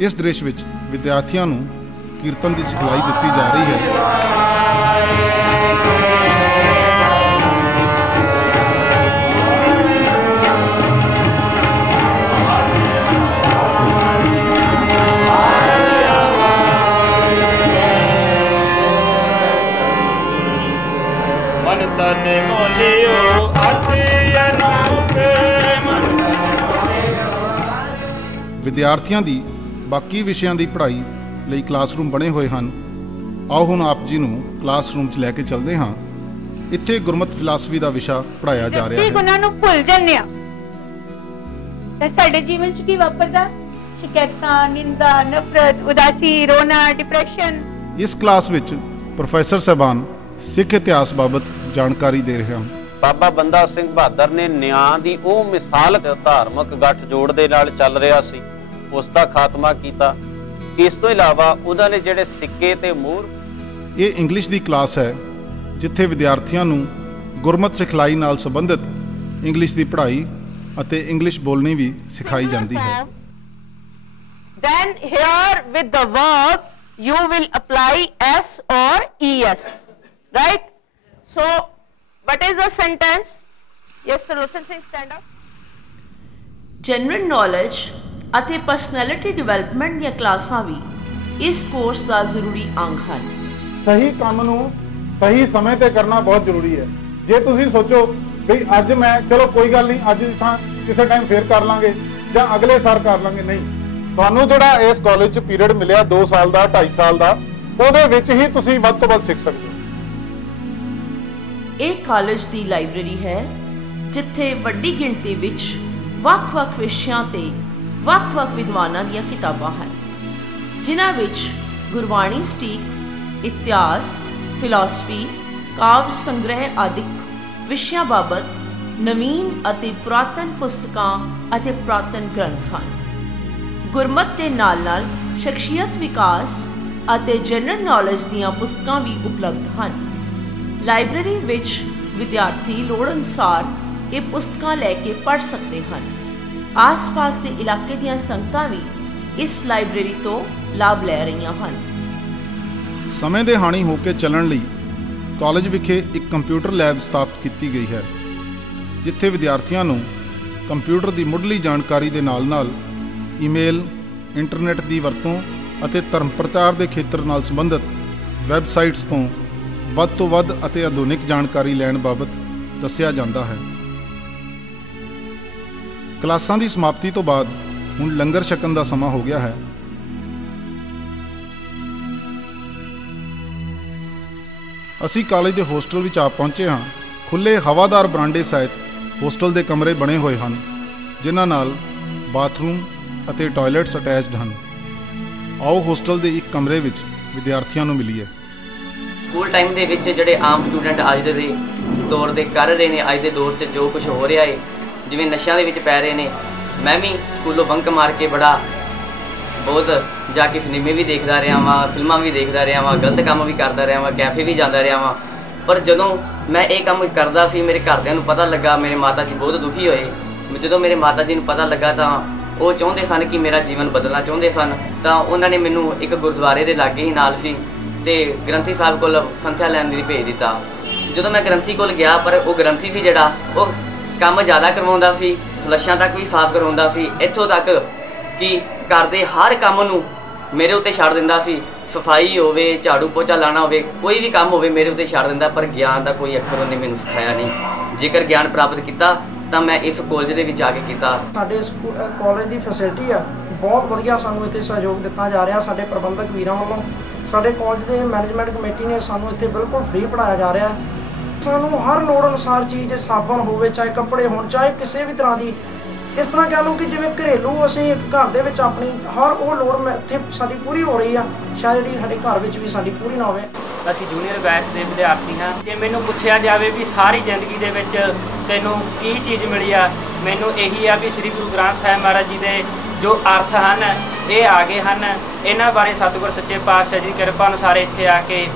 ਇਸ ਦ੍ਰਿਸ਼ ਵਿੱਚ ਵਿਦਿਆਰਥੀਆਂ ਨੂੰ ਕੀਰਤਨ ਦੀ ਸਿਖਲਾਈ ਦਿੱਤੀ ਜਾ ਰਹੀ ਹੈ। ਵਿਦਿਆਰਥੀਆਂ ਦੀ ਬਾਕੀ ਵਿਸ਼ਿਆਂ ਦੀ ਪੜ੍ਹਾਈ ਲਈ ਕਲਾਸਰੂਮ ਬਣੇ ਹੋਏ ਹਨ। ਆਓ ਹੁਣ ਆਪ ਜੀ ਨੂੰ ਕਲਾਸਰੂਮ 'ਚ ਲੈ ਕੇ ਚੱਲਦੇ ਹਾਂ। ਇੱਥੇ ਗੁਰਮਤਿ ਫਿਲਾਸਫੀ ਦਾ ਵਿਸ਼ਾ ਪੜ੍ਹਾਇਆ ਜਾ ਰਿਹਾ ਹੈ। ਗੁਣਾਂ ਨੂੰ ਭੁੱਲ ਜਾਂਦੇ ਆ ਤਾਂ ਸਾਡੇ ਜੀਵਨ 'ਚ ਕੀ ਵਾਪਰਦਾ? ਸ਼ਿਕਾਇਤਾਂ, ਨਿੰਦਾ, ਨਫ਼ਰਤ, ਉਦਾਸੀ, ਰੋਣਾ, ਡਿਪਰੈਸ਼ਨ। ਇਸ ਕਲਾਸ ਵਿੱਚ ਪ੍ਰੋਫੈਸਰ ਸਾਹਿਬਾਨ ਸਿੱਖ ਇਤਿਹਾਸ ਬਾਬਤ ਜਾਣਕਾਰੀ ਦੇ ਰਹੇ ਹਨ। ਬਾਬਾ ਬੰਦਾ ਸਿੰਘ ਬਹਾਦਰ ਨੇ ਨਿਆਂ ਦੀ ਉਹ ਮਿਸਾਲ ਧਾਰਮਿਕ ਗੱਠਜੋੜ ਦੇ ਨਾਲ ਚੱਲ ਰਿਹਾ ਸੀ, ਉਸ ਦਾ ਖਾਤਮਾ ਕੀਤਾ। ਇਸ ਤੋਂ ਇਲਾਵਾ ਉਹਨਾਂ ਨੇ ਜਿਹੜੇ ਸਿੱਕੇ ਤੇ ਮੋਹਰ। ਇਹ ਇੰਗਲਿਸ਼ ਦੀ ਕਲਾਸ ਹੈ, ਜਿੱਥੇ ਵਿਦਿਆਰਥੀਆਂ ਨੂੰ ਗੁਰਮਤਿ ਸਿਖਲਾਈ ਨਾਲ ਸੰਬੰਧਿਤ ਇੰਗਲਿਸ਼ ਦੀ ਪੜ੍ਹਾਈ ਅਤੇ ਇੰਗਲਿਸ਼ ਬੋਲਣੀ ਵੀ ਸਿਖਾਈ ਜਾਂਦੀ ਹੈ। Then here with the verb you will apply S or ES, right? So what is the sentence? Yes, the Lotan Singh, stand up. General knowledge ਅਤੇ ਪਰਸਨੈਲਿਟੀ ਡਿਵੈਲਪਮੈਂਟ ਦੀਆਂ ਕਲਾਸਾਂ ਵੀ ਇਸ ਕੋਰਸ ਦਾ ਜ਼ਰੂਰੀ ਅੰਗ ਹਨ। ਸਹੀ ਕੰਮ ਨੂੰ ਸਹੀ ਸਮੇਂ ਤੇ ਕਰਨਾ ਬਹੁਤ ਜ਼ਰੂਰੀ ਹੈ। ਜੇ ਤੁਸੀਂ ਸੋਚੋ ਵੀ ਅੱਜ ਮੈਂ ਚਲੋ ਕੋਈ ਗੱਲ ਨਹੀਂ, ਅੱਜ ਦੀ ਥਾਂ ਕਿਸੇ ਟਾਈਮ ਫੇਰ ਕਰ ਲਾਂਗੇ ਜਾਂ ਅਗਲੇ ਸਾਲ ਕਰ ਲਾਂਗੇ, ਨਹੀਂ। ਤੁਹਾਨੂੰ ਜਿਹੜਾ ਇਸ ਕਾਲਜ 'ਚ ਪੀਰੀਅਡ ਮਿਲਿਆ 2 ਸਾਲ ਦਾ, 2.5 ਸਾਲ ਦਾ, ਉਹਦੇ ਵਿੱਚ ਹੀ ਤੁਸੀਂ ਵੱਧ ਤੋਂ ਵੱਧ ਸਿੱਖ ਸਕਦੇ ਹੋ। ਇਹ ਕਾਲਜ ਦੀ ਲਾਇਬ੍ਰੇਰੀ ਹੈ, ਜਿੱਥੇ ਵੱਡੀ ਗਿਣਤੀ ਵਿੱਚ ਵੱਖ-ਵੱਖ ਵਿਸ਼ਿਆਂ ਤੇ ਵੱਖ-ਵੱਖ ਵਿਦਵਾਨਾਂ ਦੀਆਂ ਕਿਤਾਬਾਂ ਹਨ, ਜਿਨ੍ਹਾਂ ਵਿੱਚ ਗੁਰਬਾਣੀ ਸਟੀਕ, ਇਤਿਹਾਸ, ਫਿਲਾਸਫੀ, ਕਾਵਿ ਸੰਗ੍ਰਹਿ ਆਦਿ ਵਿਸ਼ਿਆਂ ਬਾਬਤ ਨਵੀਨ ਅਤੇ ਪੁਰਾਤਨ ਪੁਸਤਕਾਂ ਅਤੇ ਪੁਰਾਤਨ ਗ੍ਰੰਥ ਹਨ। ਗੁਰਮਤਿ ਦੇ ਨਾਲ-ਨਾਲ ਸ਼ਖਸੀਅਤ ਵਿਕਾਸ ਅਤੇ ਜਨਰਲ ਨੌਲੇਜ ਦੀਆਂ ਪੁਸਤਕਾਂ ਵੀ ਉਪਲਬਧ ਹਨ। ਲਾਇਬ੍ਰੇਰੀ ਵਿੱਚ ਵਿਦਿਆਰਥੀ ਲੋੜ ਅਨੁਸਾਰ ਇਹ ਪੁਸਤਕਾਂ ਲੈ ਕੇ ਪੜ੍ਹ ਸਕਦੇ ਹਨ। ਆਸ-ਪਾਸ ਦੇ ਇਲਾਕੇ ਦੀਆਂ ਸੰਗਤਾਂ ਵੀ ਇਸ ਲਾਇਬ੍ਰੇਰੀ ਤੋਂ ਲਾਭ ਲੈ ਰਹੀਆਂ ਹਨ। ਸਮੇਂ ਦੇ ਹਾਣੀ ਹੋ ਕੇ ਚੱਲਣ ਲਈ ਕਾਲਜ ਵਿਖੇ ਇੱਕ ਕੰਪਿਊਟਰ ਲੈਬ ਸਥਾਪਿਤ ਕੀਤੀ ਗਈ ਹੈ, ਜਿੱਥੇ ਵਿਦਿਆਰਥੀਆਂ ਨੂੰ ਕੰਪਿਊਟਰ ਦੀ ਮੁੱਢਲੀ ਜਾਣਕਾਰੀ ਦੇ ਨਾਲ-ਨਾਲ ਈਮੇਲ, ਇੰਟਰਨੈਟ ਦੀ ਵਰਤੋਂ ਅਤੇ ਧਰਮ ਪ੍ਰਚਾਰ ਦੇ ਖੇਤਰ ਨਾਲ ਸੰਬੰਧਿਤ ਵੈਬਸਾਈਟਸ ਤੋਂ ਵੱਧ ਅਤੇ ਆਧੁਨਿਕ ਜਾਣਕਾਰੀ ਲੈਣ ਬਾਬਤ ਦੱਸਿਆ ਜਾਂਦਾ ਹੈ। ਕਲਾਸਾਂ ਦੀ ਸਮਾਪਤੀ ਤੋਂ ਬਾਅਦ ਹੁਣ ਲੰਗਰ ਛਕਣ ਦਾ ਸਮਾਂ ਹੋ ਗਿਆ ਹੈ। ਅਸੀਂ ਕਾਲਜ ਦੇ ਹੋਸਟਲ ਵਿੱਚ ਆ ਪਹੁੰਚੇ ਹਾਂ। ਖੁੱਲ੍ਹੇ ਹਵਾਦਾਰ ਬਰਾਂਡੇ ਸਹਿਤ ਹੋਸਟਲ ਦੇ ਕਮਰੇ ਬਣੇ ਹੋਏ ਹਨ, ਜਿਨ੍ਹਾਂ ਨਾਲ ਬਾਥਰੂਮ ਅਤੇ ਟਾਇਲਟਸ ਅਟੈਚਡ ਹਨ। ਆਓ ਹੋਸਟਲ ਦੇ ਇੱਕ ਕਮਰੇ ਵਿੱਚ ਵਿਦਿਆਰਥੀਆਂ ਨੂੰ ਮਿਲੀਏ। ਸਕੂਲ ਟਾਈਮ ਦੇ ਵਿੱਚ ਜਿਹੜੇ ਆਮ ਸਟੂਡੈਂਟ ਅੱਜ ਦੇ ਦੌਰ ਦੇ ਕਰ ਰਹੇ ਨੇ, ਅੱਜ ਦੇ ਦੌਰ 'ਚ ਜੋ ਕੁਝ ਹੋ ਰਿਹਾ ਹੈ, ਜਿਵੇਂ ਨਸ਼ਿਆਂ ਦੇ ਵਿੱਚ ਪੈ ਰਹੇ ਨੇ, ਮੈਂ ਵੀ ਸਕੂਲੋਂ ਬੰਕ ਮਾਰ ਕੇ ਬਹੁਤ ਜਾ ਕੇ ਸਿਨੇਮੇ ਵੀ ਦੇਖਦਾ ਰਿਹਾ ਵਾਂ, ਫਿਲਮਾਂ ਵੀ ਦੇਖਦਾ ਰਿਹਾ ਵਾਂ, ਗਲਤ ਕੰਮ ਵੀ ਕਰਦਾ ਰਿਹਾ ਵਾਂ, ਕੈਫੇ ਵੀ ਜਾਂਦਾ ਰਿਹਾ ਵਾਂ। ਪਰ ਜਦੋਂ ਮੈਂ ਇਹ ਕੰਮ ਕਰਦਾ ਸੀ, ਮੇਰੇ ਘਰਦਿਆਂ ਨੂੰ ਪਤਾ ਲੱਗਾ, ਮੇਰੇ ਮਾਤਾ ਜੀ ਬਹੁਤ ਦੁਖੀ ਹੋਏ। ਜਦੋਂ ਮੇਰੇ ਮਾਤਾ ਜੀ ਨੂੰ ਪਤਾ ਲੱਗਾ ਤਾਂ ਉਹ ਚਾਹੁੰਦੇ ਸਨ ਕਿ ਮੇਰਾ ਜੀਵਨ ਬਦਲਣਾ ਚਾਹੁੰਦੇ ਸਨ। ਤਾਂ ਉਹਨਾਂ ਨੇ ਮੈਨੂੰ ਇੱਕ ਗੁਰਦੁਆਰੇ ਦੇ ਲਾਗੇ ਹੀ ਨਾਲ ਸੀ ਤੇ ਗ੍ਰੰਥੀ ਸਾਹਿਬ ਕੋਲ ਸੰਥਿਆ ਲੈਣ ਲਈ ਭੇਜ ਦਿੱਤਾ। ਜਦੋਂ ਮੈਂ ਗ੍ਰੰਥੀ ਕੋਲ ਗਿਆ, ਪਰ ਉਹ ਗ੍ਰੰਥੀ ਸੀ ਜਿਹੜਾ ਉਹ ਕੰਮ ਜ਼ਿਆਦਾ ਕਰਵਾਉਂਦਾ ਸੀ, ਫਲਸ਼ਾਂ ਤੱਕ ਵੀ ਸਾਫ਼ ਕਰਵਾਉਂਦਾ ਸੀ, ਇੱਥੋਂ ਤੱਕ ਕਿ ਘਰ ਦੇ ਹਰ ਕੰਮ ਨੂੰ ਮੇਰੇ ਉੱਤੇ ਛੱਡ ਦਿੰਦਾ ਸੀ। ਸਫਾਈ ਹੋਵੇ, ਝਾੜੂ ਪੋਚਾ ਲਾਣਾ ਹੋਵੇ, ਕੋਈ ਵੀ ਕੰਮ ਹੋਵੇ ਮੇਰੇ ਉੱਤੇ ਛੱਡ ਦਿੰਦਾ। ਪਰ ਗਿਆਨ ਦਾ ਕੋਈ ਅੱਖਰ ਉਹਨੇ ਮੈਨੂੰ ਸਿਖਾਇਆ ਨਹੀਂ। ਜੇਕਰ ਗਿਆਨ ਪ੍ਰਾਪਤ ਕੀਤਾ ਤਾਂ ਮੈਂ ਇਸ ਕਾਲਜ ਦੇ ਵਿੱਚ ਆ ਕੇ ਕੀਤਾ। ਸਾਡੇ ਕਾਲਜ ਦੀ ਫੈਸਿਲਿਟੀ ਆ ਬਹੁਤ ਵਧੀਆ, ਸਾਨੂੰ ਇੱਥੇ ਸਹਿਯੋਗ ਦਿੱਤਾ ਜਾ ਰਿਹਾ ਸਾਡੇ ਪ੍ਰਬੰਧਕ ਵੀਰਾਂ ਵੱਲੋਂ। ਸਾਡੇ ਕਾਲਜ ਦੇ ਮੈਨੇਜਮੈਂਟ ਕਮੇਟੀ ਨੇ ਸਾਨੂੰ ਇੱਥੇ ਬਿਲਕੁਲ ਫ੍ਰੀ ਪੜ੍ਹਾਇਆ ਜਾ ਰਿਹਾ। ਸਾਨੂੰ ਹਰ ਲੋੜ ਅਨੁਸਾਰ ਚੀਜ਼, ਸਾਬਣ ਹੋਵੇ, ਚਾਹੇ ਕੱਪੜੇ ਹੋਣ, ਚਾਹੇ ਕਿਸੇ ਵੀ ਤਰ੍ਹਾਂ ਦੀ, ਇਸ ਤਰ੍ਹਾਂ ਕਹਿ ਲਓ ਕਿ ਜਿਵੇਂ ਘਰੇਲੂ ਅਸੀਂ ਘਰ ਦੇ ਵਿੱਚ ਆਪਣੀ ਹਰ ਉਹ ਲੋੜ ਇੱਥੇ ਸਾਡੀ ਪੂਰੀ ਹੋ ਰਹੀ ਆ, ਸ਼ਾਇਦ ਜਿਹੜੀ ਸਾਡੇ ਘਰ ਵਿੱਚ ਵੀ ਸਾਡੀ ਪੂਰੀ ਨਾ ਹੋਵੇ। ਅਸੀਂ ਜੂਨੀਅਰ ਬੈਚ ਦੇ ਵਿਦਿਆਰਥੀ ਹਾਂ। ਜੇ ਮੈਨੂੰ ਪੁੱਛਿਆ ਜਾਵੇ ਵੀ ਸਾਰੀ ਜ਼ਿੰਦਗੀ ਦੇ ਵਿੱਚ ਤੈਨੂੰ ਕੀ ਚੀਜ਼ ਮਿਲੀ ਆ, ਮੈਨੂੰ ਇਹੀ ਆ ਵੀ ਸ੍ਰੀ ਗੁਰੂ ਗ੍ਰੰਥ ਸਾਹਿਬ ਮਹਾਰਾਜ ਜੀ ਦੇ ਜੋ ਅਰਥ ਹਨ ਇਹ ਆ ਗਏ ਹਨ। ਇਹਨਾਂ ਬਾਰੇ ਸਤਿਗੁਰ ਸੱਚੇ ਪਾਤਸ਼ਾਹ ਜੀ ਕਿਰਪਾ ਅਨੁਸਾਰ ਇੱਥੇ ਆ ਕੇ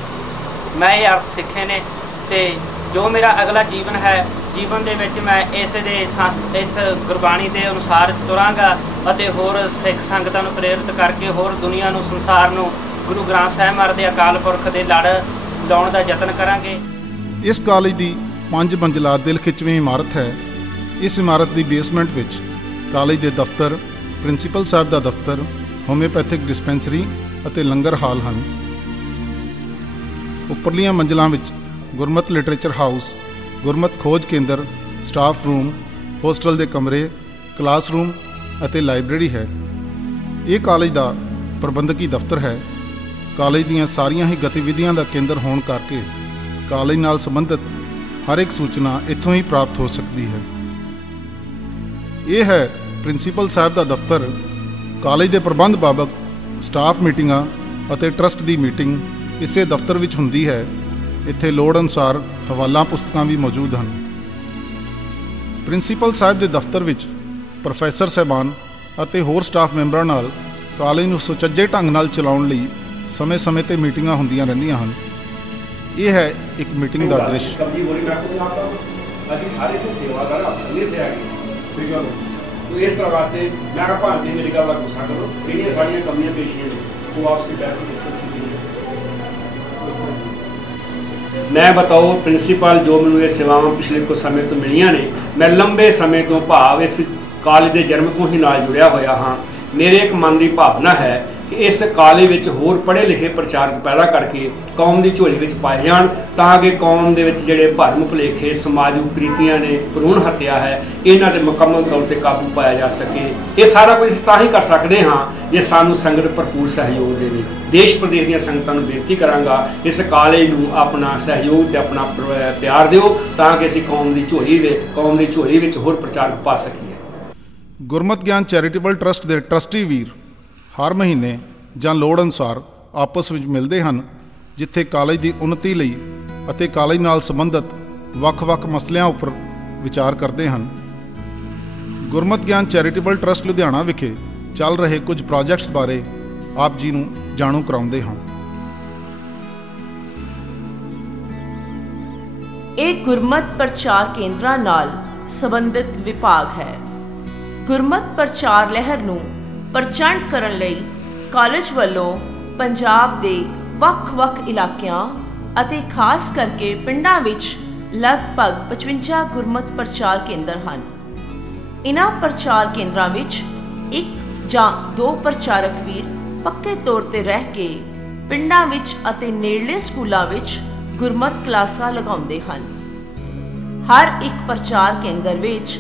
ਮੈਂ ਇਹ ਅਰਥ ਸਿੱਖੇ ਨੇ ਤੇ ਜੋ ਮੇਰਾ ਅਗਲਾ ਜੀਵਨ ਹੈ, ਜੀਵਨ ਦੇ ਵਿੱਚ ਮੈਂ ਇਸ ਗੁਰਬਾਣੀ ਦੇ ਅਨੁਸਾਰ ਤੁਰਾਂਗਾ ਅਤੇ ਹੋਰ ਸਿੱਖ ਸੰਗਤਾਂ ਨੂੰ ਪ੍ਰੇਰਿਤ ਕਰਕੇ ਹੋਰ ਦੁਨੀਆ ਨੂੰ, ਸੰਸਾਰ ਨੂੰ ਗੁਰੂ ਗ੍ਰੰਥ ਸਾਹਿਬ ਮਹਾਰਾਜ ਦੇ ਅਕਾਲ ਪੁਰਖ ਦੇ ਲੜ ਲਾਉਣ ਦਾ ਯਤਨ ਕਰਾਂਗੇ। ਇਸ ਕਾਲਜ ਦੀ 5 ਮੰਜ਼ਿਲਾ ਦਿਲ ਖਿੱਚਵੀਂ ਇਮਾਰਤ ਹੈ। ਇਸ ਇਮਾਰਤ ਦੀ ਬੇਸਮੈਂਟ ਵਿੱਚ ਕਾਲਜ ਦੇ ਦਫ਼ਤਰ, ਪ੍ਰਿੰਸੀਪਲ ਸਾਹਿਬ ਦਾ ਦਫ਼ਤਰ, ਹੋਮਿਓਪੈਥਿਕ ਡਿਸਪੈਂਸਰੀ ਅਤੇ ਲੰਗਰ ਹਾਲ ਹਨ। ਉੱਪਰਲੀਆਂ ਮੰਜ਼ਿਲਾਂ ਵਿੱਚ ਗੁਰਮਤਿ ਲਿਟਰੇਚਰ ਹਾਊਸ, ਗੁਰਮਤਿ ਖੋਜ ਕੇਂਦਰ, ਸਟਾਫ ਰੂਮ, ਹੋਸਟਲ ਦੇ ਕਮਰੇ, ਕਲਾਸਰੂਮ ਅਤੇ ਲਾਇਬ੍ਰੇਰੀ ਹੈ। ਇਹ ਕਾਲਜ ਦਾ ਪ੍ਰਬੰਧਕੀ ਦਫ਼ਤਰ ਹੈ। ਕਾਲਜ ਦੀਆਂ ਸਾਰੀਆਂ ਹੀ ਗਤੀਵਿਧੀਆਂ ਦਾ ਕੇਂਦਰ ਹੋਣ ਕਰਕੇ ਕਾਲਜ ਨਾਲ ਸੰਬੰਧਿਤ ਹਰ ਇੱਕ ਸੂਚਨਾ ਇੱਥੋਂ ਹੀ ਪ੍ਰਾਪਤ ਹੋ ਸਕਦੀ ਹੈ। ਇਹ ਹੈ ਪ੍ਰਿੰਸੀਪਲ ਸਾਹਿਬ ਦਾ ਦਫ਼ਤਰ। ਕਾਲਜ ਦੇ ਪ੍ਰਬੰਧ ਬਾਬਤ ਸਟਾਫ ਮੀਟਿੰਗਾਂ ਅਤੇ ਟਰਸਟ ਦੀ ਮੀਟਿੰਗ ਇਸੇ ਦਫ਼ਤਰ ਵਿੱਚ ਹੁੰਦੀ ਹੈ। ਇੱਥੇ ਲੋੜ ਅਨੁਸਾਰ ਹਵਾਲਾ ਪੁਸਤਕਾਂ ਵੀ ਮੌਜੂਦ ਹਨ। ਪ੍ਰਿੰਸੀਪਲ ਸਾਹਿਬ ਦੇ ਦਫ਼ਤਰ ਵਿੱਚ ਪ੍ਰੋਫੈਸਰ ਸਾਹਿਬਾਨ ਅਤੇ ਹੋਰ ਸਟਾਫ ਮੈਂਬਰਾਂ ਨਾਲ ਕਾਲਜ ਨੂੰ ਸੁਚੱਜੇ ਢੰਗ ਨਾਲ ਚਲਾਉਣ ਲਈ ਸਮੇਂ-ਸਮੇਂ 'ਤੇ ਮੀਟਿੰਗਾਂ ਹੁੰਦੀਆਂ ਰਹਿੰਦੀਆਂ ਹਨ। ਇਹ ਹੈ ਇੱਕ ਮੀਟਿੰਗ ਦਾ ਦ੍ਰਿਸ਼। ਅਸੀਂ ਸਾਰੇ ਸੇਵਾਦਾਰ ਅਫਸਰ ਨੇ ਇੱਥੇ ਆ ਗਏ, ਠੀਕ ਹੈ। तो इस तरह वास्ते मैं कहा भारती मेरी गल का गुस्सा करो, ਜਿਹੜੀਆਂ ਸਾਡੀਆਂ ਕਮੀਆਂ ਪੇਸ਼ੀਆਂ ਨੇ ਉਹ आपस में बैठ के डिस्कस कीजिए। मैं बताओ प्रिंसीपल जो मैनू ये सेवावां पिछले कुछ समय तो मिलियां ने, मैं लंबे समय तो भाव इस कालेज के जन्म को ही नाल जुड़िया होया हाँ। मेरे एक मन की भावना है कि इस कालेज विच होर पढ़े लिखे प्रचारक पैदा करके कौम की झोली विच पाए जाण, ताकि कौम दे विच जिहड़े भरम भुलेखे, समाज कुरीतियां ने, भरूण हत्या है, इन्हां ते मुकम्मल तौर पर काबू पाया जा सके। ये सारा कुछ तां ही कर सकते हाँ जे सानू संगत भरपूर सहयोग देवे। देश प्रदेश दी संगतां नूं बेनती करांगा इस कालेज नूं अपना सहयोग ते अपना प्यार दिओ, ताकि असीं कौम की झोली विच होर प्रचारक पा सकीए। गुरमत ज्ञान चैरिटेबल ट्रस्ट के ट्रस्टी वीर हर महीने ਜਾਂ ਲੋੜ ਅਨੁਸਾਰ ਆਪਸ ਵਿੱਚ ਮਿਲਦੇ ਹਨ, ਜਿੱਥੇ ਕਾਲਜ ਦੀ ਉન્નਤੀ ਲਈ ਅਤੇ ਕਾਲਜ ਨਾਲ ਸੰਬੰਧਿਤ ਵੱਖ-ਵੱਖ ਮਸਲਿਆਂ ਉੱਪਰ ਵਿਚਾਰ ਕਰਦੇ ਹਨ। ਗੁਰਮਤ ਗਿਆਨ ਚੈਰਿਟੇਬਲ ਟਰਸਟ ਲੁਧਿਆਣਾ ਵਿਖੇ ਚੱਲ ਰਹੇ ਕੁਝ ਪ੍ਰੋਜੈਕਟਸ ਬਾਰੇ ਆਪ ਜੀ ਨੂੰ ਜਾਣੂ ਕਰਾਉਂਦੇ ਹਾਂ। ਇਹ ਗੁਰਮਤਿ ਪ੍ਰਚਾਰ ਕੇਂਦਰਾਂ ਨਾਲ ਸੰਬੰਧਿਤ ਵਿਭਾਗ ਹੈ। ਗੁਰਮਤਿ ਪ੍ਰਚਾਰ ਲਹਿਰ ਨੂੰ ਪ੍ਰਚੰਡ ਕਰਨ ਲਈ ਕਾਲਜ ਵੱਲੋਂ ਪੰਜਾਬ ਦੇ ਵੱਖ-ਵੱਖ ਇਲਾਕਿਆਂ ਅਤੇ ਖਾਸ ਕਰਕੇ ਪਿੰਡਾਂ ਵਿੱਚ ਲਗਭਗ 55 ਗੁਰਮਤਿ ਪ੍ਰਚਾਰ ਕੇਂਦਰ ਹਨ। ਇਨ੍ਹਾਂ ਪ੍ਰਚਾਰ ਕੇਂਦਰਾਂ ਵਿੱਚ 1 ਜਾਂ 2 ਪ੍ਰਚਾਰਕ ਵੀਰ ਪੱਕੇ ਤੌਰ ਤੇ ਰਹਿ ਕੇ ਪਿੰਡਾਂ ਵਿੱਚ ਅਤੇ ਨੇੜਲੇ ਸਕੂਲਾਂ ਵਿੱਚ ਗੁਰਮਤਿ ਕਲਾਸਾਂ ਲਗਾਉਂਦੇ ਹਨ। ਹਰ ਇੱਕ ਪ੍ਰਚਾਰ ਕੇਂਦਰ ਵਿੱਚ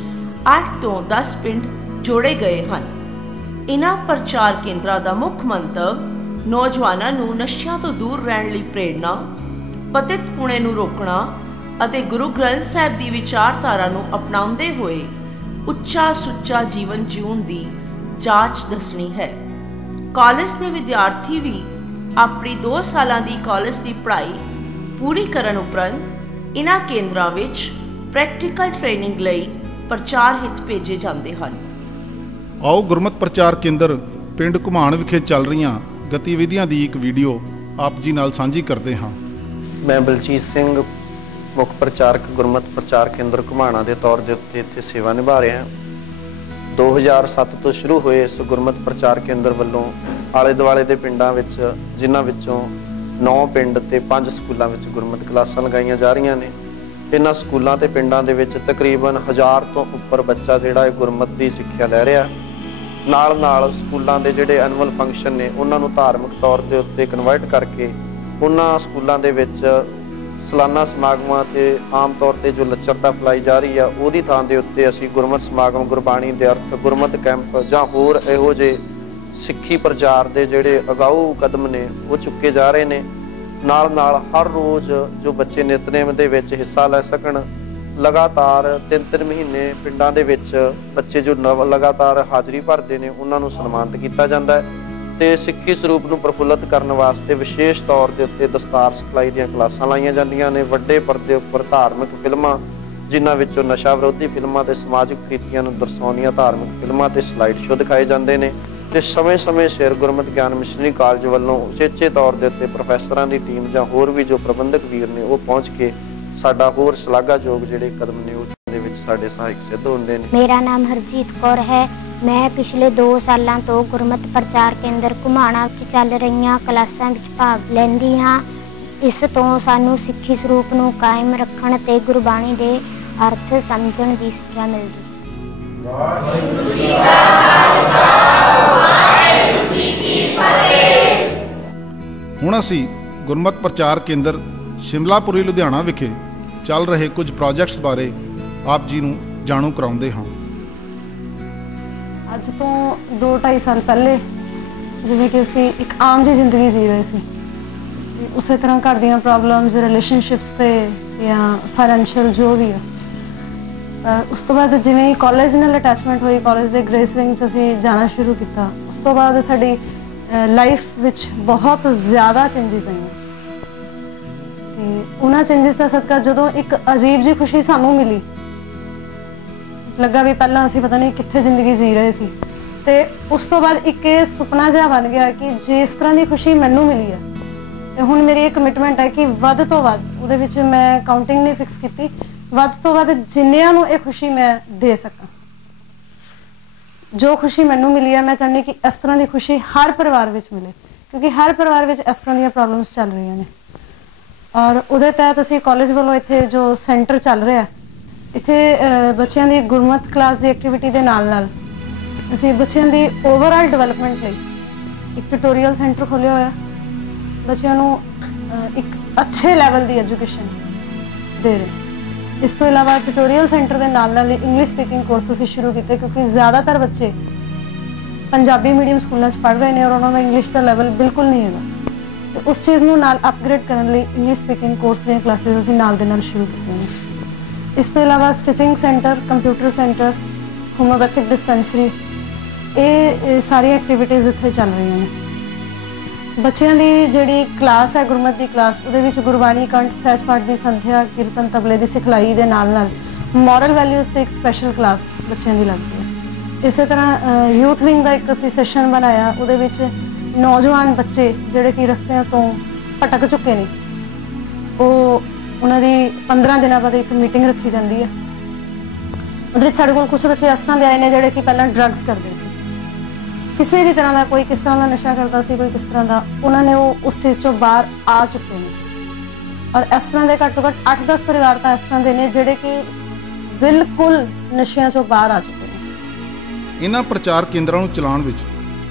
8 ਤੋਂ 10 ਪਿੰਡ ਜੋੜੇ ਗਏ ਹਨ। ਇਨ੍ਹਾਂ ਪ੍ਰਚਾਰ ਕੇਂਦਰਾਂ ਦਾ ਮੁੱਖ ਮੰਤਵ ਨੌਜਵਾਨਾਂ ਨੂੰ ਨਸ਼ਿਆਂ ਤੋਂ ਦੂਰ ਰਹਿਣ ਲਈ ਪ੍ਰੇਰਨਾ, ਪਤਿਤ ਪੁਣੇ ਨੂੰ ਰੋਕਣਾ ਅਤੇ ਗੁਰੂ ਗ੍ਰੰਥ ਸਾਹਿਬ ਦੀ ਵਿਚਾਰਧਾਰਾ ਨੂੰ ਅਪਣਾਉਂਦੇ ਹੋਏ ਉੱਚਾ ਸੁੱਚਾ ਜੀਵਨ ਜਿਉਣ ਦੀ ਜਾਂਚ ਦੱਸਣੀ ਹੈ। ਕਾਲਜ ਦੇ ਵਿਦਿਆਰਥੀ ਵੀ ਆਪਣੀ 2 ਸਾਲਾਂ ਦੀ ਕਾਲਜ ਦੀ ਪੜ੍ਹਾਈ ਪੂਰੀ ਕਰਨ ਉਪਰੰਤ ਇਨ੍ਹਾਂ ਕੇਂਦਰਾਂ ਵਿੱਚ ਪ੍ਰੈਕਟੀਕਲ ਟ੍ਰੇਨਿੰਗ ਲਈ ਪ੍ਰਚਾਰ ਹਿੱਤ ਭੇਜੇ ਜਾਂਦੇ ਹਨ। ਆਓ ਗੁਰਮਤਿ ਪ੍ਰਚਾਰ ਕੇਂਦਰ ਪਿੰਡ ਘੁਮਾਣ ਵਿਖੇ ਚੱਲ ਰਹੀਆਂ ਗਤੀਵਿਧੀਆਂ ਦੀ ਇੱਕ ਵੀਡੀਓ ਆਪ ਜੀ ਨਾਲ ਸਾਂਝੀ ਕਰਦੇ ਹਾਂ। ਮੈਂ ਬਲਜੀਤ ਸਿੰਘ ਮੁੱਖ ਪ੍ਰਚਾਰਕ ਗੁਰਮਤਿ ਪ੍ਰਚਾਰ ਕੇਂਦਰ ਘੁਮਾਣਾ ਦੇ ਤੌਰ ਦੇ ਉੱਤੇ ਇੱਥੇ ਸੇਵਾ ਨਿਭਾ ਰਿਹਾ ਹਾਂ। 2007 ਤੋਂ ਸ਼ੁਰੂ ਹੋਏ ਇਸ ਗੁਰਮਤਿ ਪ੍ਰਚਾਰ ਕੇਂਦਰ ਵੱਲੋਂ ਆਲੇ ਦੁਆਲੇ ਦੇ ਪਿੰਡਾਂ ਵਿੱਚ, ਜਿਨ੍ਹਾਂ ਵਿੱਚੋਂ 9 ਪਿੰਡ ਤੇ 5 ਸਕੂਲਾਂ ਵਿੱਚ ਗੁਰਮਤਿ ਕਲਾਸਾਂ ਲਗਾਈਆਂ ਜਾ ਰਹੀਆਂ ਨੇ। ਇਹਨਾਂ ਸਕੂਲਾਂ ਤੇ ਪਿੰਡਾਂ ਦੇ ਵਿੱਚ ਤਕਰੀਬਨ 1000 ਤੋਂ ਉੱਪਰ ਬੱਚਾ ਜਿਹੜਾ ਇਹ ਗੁਰਮਤਿ ਦੀ ਸਿੱਖਿਆ ਲੈ ਰਿਹਾ। ਨਾਲ ਨਾਲ ਸਕੂਲਾਂ ਦੇ ਜਿਹੜੇ ਐਨੂਅਲ ਫੰਕਸ਼ਨ ਨੇ ਉਹਨਾਂ ਨੂੰ ਧਾਰਮਿਕ ਤੌਰ ਦੇ ਉੱਤੇ ਕਨਵਰਟ ਕਰਕੇ ਉਹਨਾਂ ਸਕੂਲਾਂ ਦੇ ਵਿੱਚ ਸਾਲਾਨਾ ਸਮਾਗਮਾਂ ਤੇ ਆਮ ਤੌਰ ਤੇ ਜੋ ਲੱਚਰਤਾ ਫੈਲਾਈ ਜਾ ਰਹੀ ਆ ਉਹਦੀ ਥਾਂ ਦੇ ਉੱਤੇ ਅਸੀਂ ਗੁਰਮਤਿ ਸਮਾਗਮ, ਗੁਰਬਾਣੀ ਦੇ ਅਰਥ, ਗੁਰਮਤਿ ਕੈਂਪ ਜਾਂ ਹੋਰ ਇਹੋ ਜਿਹੇ ਸਿੱਖੀ ਪ੍ਰਚਾਰ ਦੇ ਜਿਹੜੇ ਅਗਾਊ ਕਦਮ ਨੇ ਉਹ ਚੁੱਕੇ ਜਾ ਰਹੇ ਨੇ। ਨਾਲ ਨਾਲ ਹਰ ਰੋਜ਼ ਜੋ ਬੱਚੇ ਨਿਤਨੇਮ ਦੇ ਵਿੱਚ ਹਿੱਸਾ ਲੈ ਸਕਣ, ਲਗਾਤਾਰ 3-3 ਮਹੀਨੇ ਪਿੰਡਾਂ ਦੇ ਵਿੱਚ ਬੱਚੇ ਜੋ ਲਗਾਤਾਰ ਹਾਜ਼ਰੀ ਭਰਦੇ ਨੇ ਉਹਨਾਂ ਨੂੰ ਸਨਮਾਨਿਤ ਕੀਤਾ ਜਾਂਦਾ ਹੈ। ਤੇ ਸਿੱਖੀ ਸਰੂਪ ਨੂੰ ਪ੍ਰਫੁੱਲਤ ਕਰਨ ਵਾਸਤੇ ਵਿਸ਼ੇਸ਼ ਤੌਰ ਦੇ ਉੱਤੇ ਦਸਤਾਰ ਸਿਖਲਾਈ ਦੀਆਂ ਕਲਾਸਾਂ ਲਾਈਆਂ ਜਾਂਦੀਆਂ ਨੇ। ਵੱਡੇ ਪਰਦੇ ਉੱਪਰ ਧਾਰਮਿਕ ਫਿਲਮਾਂ, ਜਿਨ੍ਹਾਂ ਵਿੱਚੋਂ ਨਸ਼ਾ ਵਿਰੋਧੀ ਫਿਲਮਾਂ ਤੇ ਸਮਾਜਿਕ ਕ੍ਰਿਤੀਆਂ ਨੂੰ ਦਰਸਾਉਂਦੀਆਂ ਧਾਰਮਿਕ ਫਿਲਮਾਂ ਤੇ ਸਲਾਈਡ ਸ਼ੋ ਦਿਖਾਏ ਜਾਂਦੇ ਨੇ। ਤੇ ਸਮੇਂ-ਸਮੇਂ ਸਿਰ ਗੁਰਮਤਿ ਗਿਆਨ ਮਿਸ਼ਨਰੀ ਕਾਲਜ ਵੱਲੋਂ ਉਚੇਚੇ ਤੌਰ ਦੇ ਉੱਤੇ ਪ੍ਰੋਫੈਸਰਾਂ ਦੀ ਟੀਮ ਜਾਂ ਹੋਰ ਵੀ ਜੋ ਪ੍ਰਬੰਧਕ ਵੀਰ ਨੇ ਉਹ ਪਹੁੰਚ ਕੇ ਸਾਡਾ ਹੋਰ ਸ਼ਲਾਘਾਯੋਗ ਜਿਹੜੇ ਕਦਮ ਨੇ ਉਹਦੇ ਵਿੱਚ ਸਾਡੇ ਸਹਾਇਕ ਸਿੱਧ ਹੁੰਦੇ ਨੇ। ਮੇਰਾ ਨਾਮ ਹਰਜੀਤ ਕੌਰ ਹੈ। ਮੈਂ ਪਿਛਲੇ 2 ਸਾਲਾਂ ਤੋਂ ਗੁਰਮਤਿ ਪ੍ਰਚਾਰ ਕੇਂਦਰ ਘੁਮਾਣਾ ਵਿੱਚ ਚੱਲ ਰਹੀਆਂ ਕਲਾਸਾਂ ਵਿੱਚ ਭਾਗ ਲੈਂਦੀ ਹਾਂ। ਇਸ ਤੋਂ ਸਾਨੂੰ ਸਿੱਖੀ ਸਰੂਪ ਨੂੰ ਕਾਇਮ ਰੱਖਣ ਤੇ ਗੁਰਬਾਣੀ ਦੇ ਅਰਥ ਸਮਝਣ ਦੀ ਸਿੱਖਿਆ ਮਿਲਦੀ। ਵਾਹਿਗੁਰੂ ਜੀ ਕਾ ਖਾਲਸਾ, ਵਾਹਿਗੁਰੂ ਜੀ ਕੀ ਫਤਿਹ। ਹੁਣ ਅਸੀਂ ਗੁਰਮਤਿ ਪ੍ਰਚਾਰ ਕੇਂਦਰ ਸ਼ਿਮਲਾਪੁਰੀ ਲੁਧਿਆਣਾ ਵਿਖੇ ਚੱਲ ਰਹੇ ਕੁਝ ਪ੍ਰੋਜੈਕਟਸ ਬਾਰੇ ਆਪ ਜੀ ਨੂੰ ਜਾਣੂ ਕਰਾਉਂਦੇ ਹਾਂ। ਅੱਜ ਤੋਂ 2-2.5 ਸਾਲ ਪਹਿਲੇ ਜਿਵੇਂ ਕਿ ਅਸੀਂ ਇੱਕ ਆਮ ਜਿਹੀ ਜ਼ਿੰਦਗੀ ਜੀ ਰਹੇ ਸੀ, ਉਸੇ ਤਰ੍ਹਾਂ ਘਰ ਦੀਆਂ ਪ੍ਰੋਬਲਮਸ, ਰਿਲੇਸ਼ਨਸ਼ਿਪਸ ਤੇ ਜਾਂ ਫਾਈਨੈਂਸ਼ੀਅਲ ਜੋ ਵੀ ਹੈ। ਉਸ ਤੋਂ ਬਾਅਦ ਜਿਵੇਂ ਹੀ ਕਾਲਜ ਨਾਲ ਅਟੈਚਮੈਂਟ ਹੋਈ, ਕਾਲਜ ਦੇ ਗ੍ਰੇਸ ਵਿੰਗ 'ਚ ਅਸੀਂ ਜਾਣਾ ਸ਼ੁਰੂ ਕੀਤਾ। ਉਸ ਤੋਂ ਬਾਅਦ ਸਾਡੀ ਲਾਈਫ ਵਿੱਚ ਬਹੁਤ ਜ਼ਿਆਦਾ ਚੇਂਜਿਸ ਆਈਆਂ ਤੇ ਉਹਨਾਂ ਚੇਂਜਿਸ ਦਾ ਸਦਕਾ ਜਦੋਂ ਇੱਕ ਅਜੀਬ ਜਿਹੀ ਖੁਸ਼ੀ ਸਾਨੂੰ ਮਿਲੀ, ਲੱਗਾ ਵੀ ਪਹਿਲਾਂ ਅਸੀਂ ਪਤਾ ਨਹੀਂ ਕਿੱਥੇ ਜ਼ਿੰਦਗੀ ਜੀ ਰਹੇ ਸੀ। ਤੇ ਉਸ ਤੋਂ ਬਾਅਦ ਇੱਕ ਇਹ ਸੁਪਨਾ ਜਿਹਾ ਬਣ ਗਿਆ ਕਿ ਜਿਸ ਤਰ੍ਹਾਂ ਦੀ ਖੁਸ਼ੀ ਮੈਨੂੰ ਮਿਲੀ ਹੈ ਤੇ ਹੁਣ ਮੇਰੀ ਇਹ ਕਮਿਟਮੈਂਟ ਹੈ ਕਿ ਵੱਧ ਤੋਂ ਵੱਧ, ਉਹਦੇ ਵਿੱਚ ਮੈਂ ਕਾਊਂਟਿੰਗ ਨਹੀਂ ਫਿਕਸ ਕੀਤੀ, ਵੱਧ ਤੋਂ ਵੱਧ ਜਿੰਨਿਆਂ ਨੂੰ ਇਹ ਖੁਸ਼ੀ ਮੈਂ ਦੇ ਸਕਾਂ। ਜੋ ਖੁਸ਼ੀ ਮੈਨੂੰ ਮਿਲੀ ਹੈ ਮੈਂ ਚਾਹੁੰਦੀ ਕਿ ਇਸ ਤਰ੍ਹਾਂ ਦੀ ਖੁਸ਼ੀ ਹਰ ਪਰਿਵਾਰ ਵਿੱਚ ਮਿਲੇ, ਕਿਉਂਕਿ ਹਰ ਪਰਿਵਾਰ ਵਿੱਚ ਇਸ ਤਰ੍ਹਾਂ ਦੀਆਂ ਪ੍ਰੋਬਲਮਸ ਚੱਲ ਰਹੀਆਂ ਨੇ। ਔਰ ਉਹਦੇ ਤਹਿਤ ਅਸੀਂ ਕਾਲਜ ਵੱਲੋਂ ਇੱਥੇ ਜੋ ਸੈਂਟਰ ਚੱਲ ਰਿਹਾ, ਇੱਥੇ ਬੱਚਿਆਂ ਦੀ ਗੁਰਮਤਿ ਕਲਾਸ ਦੀ ਐਕਟੀਵਿਟੀ ਦੇ ਨਾਲ ਨਾਲ ਅਸੀਂ ਬੱਚਿਆਂ ਦੀ ਓਵਰਆਲ ਡਿਵੈਲਪਮੈਂਟ ਲਈ ਇੱਕ ਟਿਊਟੋਰੀਅਲ ਸੈਂਟਰ ਖੋਲ੍ਹਿਆ ਹੋਇਆ। ਬੱਚਿਆਂ ਨੂੰ ਇੱਕ ਅੱਛੇ ਲੈਵਲ ਦੀ ਐਜੂਕੇਸ਼ਨ ਦੇ ਰਹੇ। ਇਸ ਤੋਂ ਇਲਾਵਾ ਟਿਊਟੋਰੀਅਲ ਸੈਂਟਰ ਦੇ ਨਾਲ ਨਾਲ ਇੰਗਲਿਸ਼ ਸਪੀਕਿੰਗ ਕੋਰਸ ਅਸੀਂ ਸ਼ੁਰੂ ਕੀਤੇ, ਕਿਉਂਕਿ ਜ਼ਿਆਦਾਤਰ ਬੱਚੇ ਪੰਜਾਬੀ ਮੀਡੀਅਮ ਸਕੂਲਾਂ 'ਚ ਪੜ੍ਹ ਰਹੇ ਨੇ ਔਰ ਉਹਨਾਂ ਦਾ ਇੰਗਲਿਸ਼ ਦਾ ਲੈਵਲ ਬਿਲਕੁਲ ਨਹੀਂ ਹੈਗਾ। ਤੇ ਉਸ ਚੀਜ਼ ਨੂੰ ਨਾਲ ਅਪਗ੍ਰੇਡ ਕਰਨ ਲਈ ਇੰਗਲਿਸ਼ ਸਪੀਕਿੰਗ ਕੋਰਸ ਦੀਆਂ ਕਲਾਸਿਸ ਅਸੀਂ ਨਾਲ ਦੇ ਨਾਲ ਸ਼ੁਰੂ ਕੀਤੀਆਂ ਨੇ। ਇਸ ਤੋਂ ਇਲਾਵਾ stitching centre, computer centre, homeopathic dispensary, ਇਹ ਸਾਰੀਆਂ ਐਕਟੀਵਿਟੀਜ਼ ਇੱਥੇ ਚੱਲ ਰਹੀਆਂ ਨੇ। ਬੱਚਿਆਂ ਦੀ ਜਿਹੜੀ ਕਲਾਸ ਹੈ ਗੁਰਮਤਿ ਦੀ ਕਲਾਸ, ਉਹਦੇ ਵਿੱਚ ਗੁਰਬਾਣੀ, ਕੰਠ, ਸਹਿਜ ਪਾਠ ਦੀ ਸੰਥਿਆ, ਕੀਰਤਨ, ਤਬਲੇ ਦੀ ਸਿਖਲਾਈ ਦੇ ਨਾਲ ਨਾਲ ਮੋਰਲ ਵੈਲਿਊਜ਼ ਤੇ ਇੱਕ ਸਪੈਸ਼ਲ ਕਲਾਸ ਬੱਚਿਆਂ ਦੀ ਲੱਗਦੀ ਹੈ। ਇਸੇ ਤਰ੍ਹਾਂ ਯੂਥ ਵਿੰਗ ਦਾ ਇੱਕ ਅਸੀਂ ਸੈਸ਼ਨ ਬਣਾਇਆ, ਉਹਦੇ ਵਿੱਚ ਨੌਜਵਾਨ ਬੱਚੇ ਜਿਹੜੇ ਕਿ ਰਸਤਿਆਂ ਤੋਂ ਭਟਕ ਚੁੱਕੇ ਨੇ, ਉਹ ਉਹਨਾਂ ਦੀ 15 ਦਿਨਾਂ ਬਾਅਦ ਇੱਕ ਮੀਟਿੰਗ ਰੱਖੀ ਜਾਂਦੀ ਹੈ। ਉਹਦੇ ਵਿੱਚ ਸਾਡੇ ਕੋਲ ਕੁਝ ਬੱਚੇ ਇਸ ਤਰ੍ਹਾਂ ਦੇ ਆਏ ਨੇ ਜਿਹੜੇ ਕਿ ਪਹਿਲਾਂ ਡਰੱਗਸ ਕਰਦੇ ਸੀ, ਕਿਸੇ ਵੀ ਤਰ੍ਹਾਂ ਦਾ, ਕੋਈ ਕਿਸ ਤਰ੍ਹਾਂ ਦਾ ਨਸ਼ਾ ਕਰਦਾ ਸੀ, ਕੋਈ ਕਿਸ ਤਰ੍ਹਾਂ ਦਾ, ਉਹਨਾਂ ਨੇ ਉਹ ਉਸ ਚੀਜ਼ ਚੋਂ ਬਾਹਰ ਆ ਚੁੱਕੇ ਨੇ। ਔਰ ਇਸ ਤਰ੍ਹਾਂ ਦੇ ਘੱਟ ਤੋਂ ਘੱਟ 8-10 ਪਰਿਵਾਰ ਤਾਂ ਇਸ ਤਰ੍ਹਾਂ ਦੇ ਨੇ ਜਿਹੜੇ ਕਿ ਬਿਲਕੁਲ ਨਸ਼ਿਆਂ ਚੋਂ ਬਾਹਰ ਆ ਚੁੱਕੇ ਨੇ। ਇਹਨਾਂ ਪ੍ਰਚਾਰ ਕੇਂਦਰਾਂ ਨੂੰ ਚਲਾਉਣ ਵਿੱਚ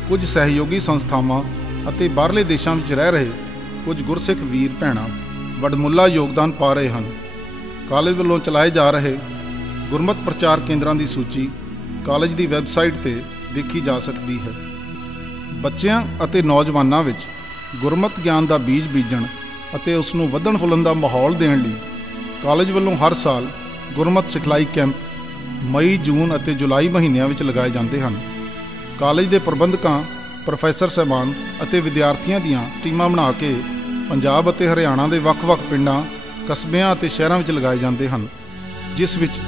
ਕੁਝ ਸਹਿਯੋਗੀ ਸੰਸਥਾਵਾਂ ਅਤੇ ਬਾਹਰਲੇ ਦੇਸ਼ਾਂ ਵਿੱਚ ਰਹਿ ਰਹੇ ਕੁਝ ਗੁਰਸਿੱਖ ਵੀਰ ਭੈਣਾਂ ਵਡਮੁੱਲਾ ਯੋਗਦਾਨ ਪਾ ਰਹੇ ਹਨ। ਕਾਲਜ ਵੱਲੋਂ ਚਲਾਏ ਜਾ ਰਹੇ ਗੁਰਮਤਿ ਪ੍ਰਚਾਰ ਕੇਂਦਰਾਂ ਦੀ ਸੂਚੀ ਕਾਲਜ ਦੀ ਵੈਬਸਾਈਟ ਤੇ ਦੇਖੀ ਜਾ ਸਕਦੀ ਹੈ। ਬੱਚਿਆਂ ਅਤੇ ਨੌਜਵਾਨਾਂ ਵਿੱਚ ਗੁਰਮਤਿ ਗਿਆਨ ਦਾ ਬੀਜ ਬੀਜਣ ਅਤੇ ਉਸ ਨੂੰ ਵਧਣ ਫੁੱਲਣ ਦਾ ਮਾਹੌਲ ਦੇਣ ਲਈ ਕਾਲਜ ਵੱਲੋਂ ਹਰ ਸਾਲ ਗੁਰਮਤਿ ਸਿਖਲਾਈ ਕੈਂਪ ਮਈ, ਜੂਨ ਅਤੇ ਜੁਲਾਈ ਮਹੀਨਿਆਂ ਵਿੱਚ ਲਗਾਏ ਜਾਂਦੇ ਹਨ। ਕਾਲਜ ਦੇ ਪ੍ਰਬੰਧਕਾਂ, ਪ੍ਰੋਫੈਸਰ ਸਾਹਿਬਾਨ ਅਤੇ ਵਿਦਿਆਰਥੀਆਂ ਦੀਆਂ ਟੀਮਾਂ ਬਣਾ ਕੇ ਪੰਜਾਬ ਅਤੇ ਹਰਿਆਣਾ ਦੇ ਵੱਖ-ਵੱਖ ਪਿੰਡਾਂ, ਕਸਬਿਆਂ ਅਤੇ ਸ਼ਹਿਰਾਂ ਵਿੱਚ ਲਗਾਏ ਜਾਂਦੇ ਹਨ, ਜਿਸ ਵਿੱਚ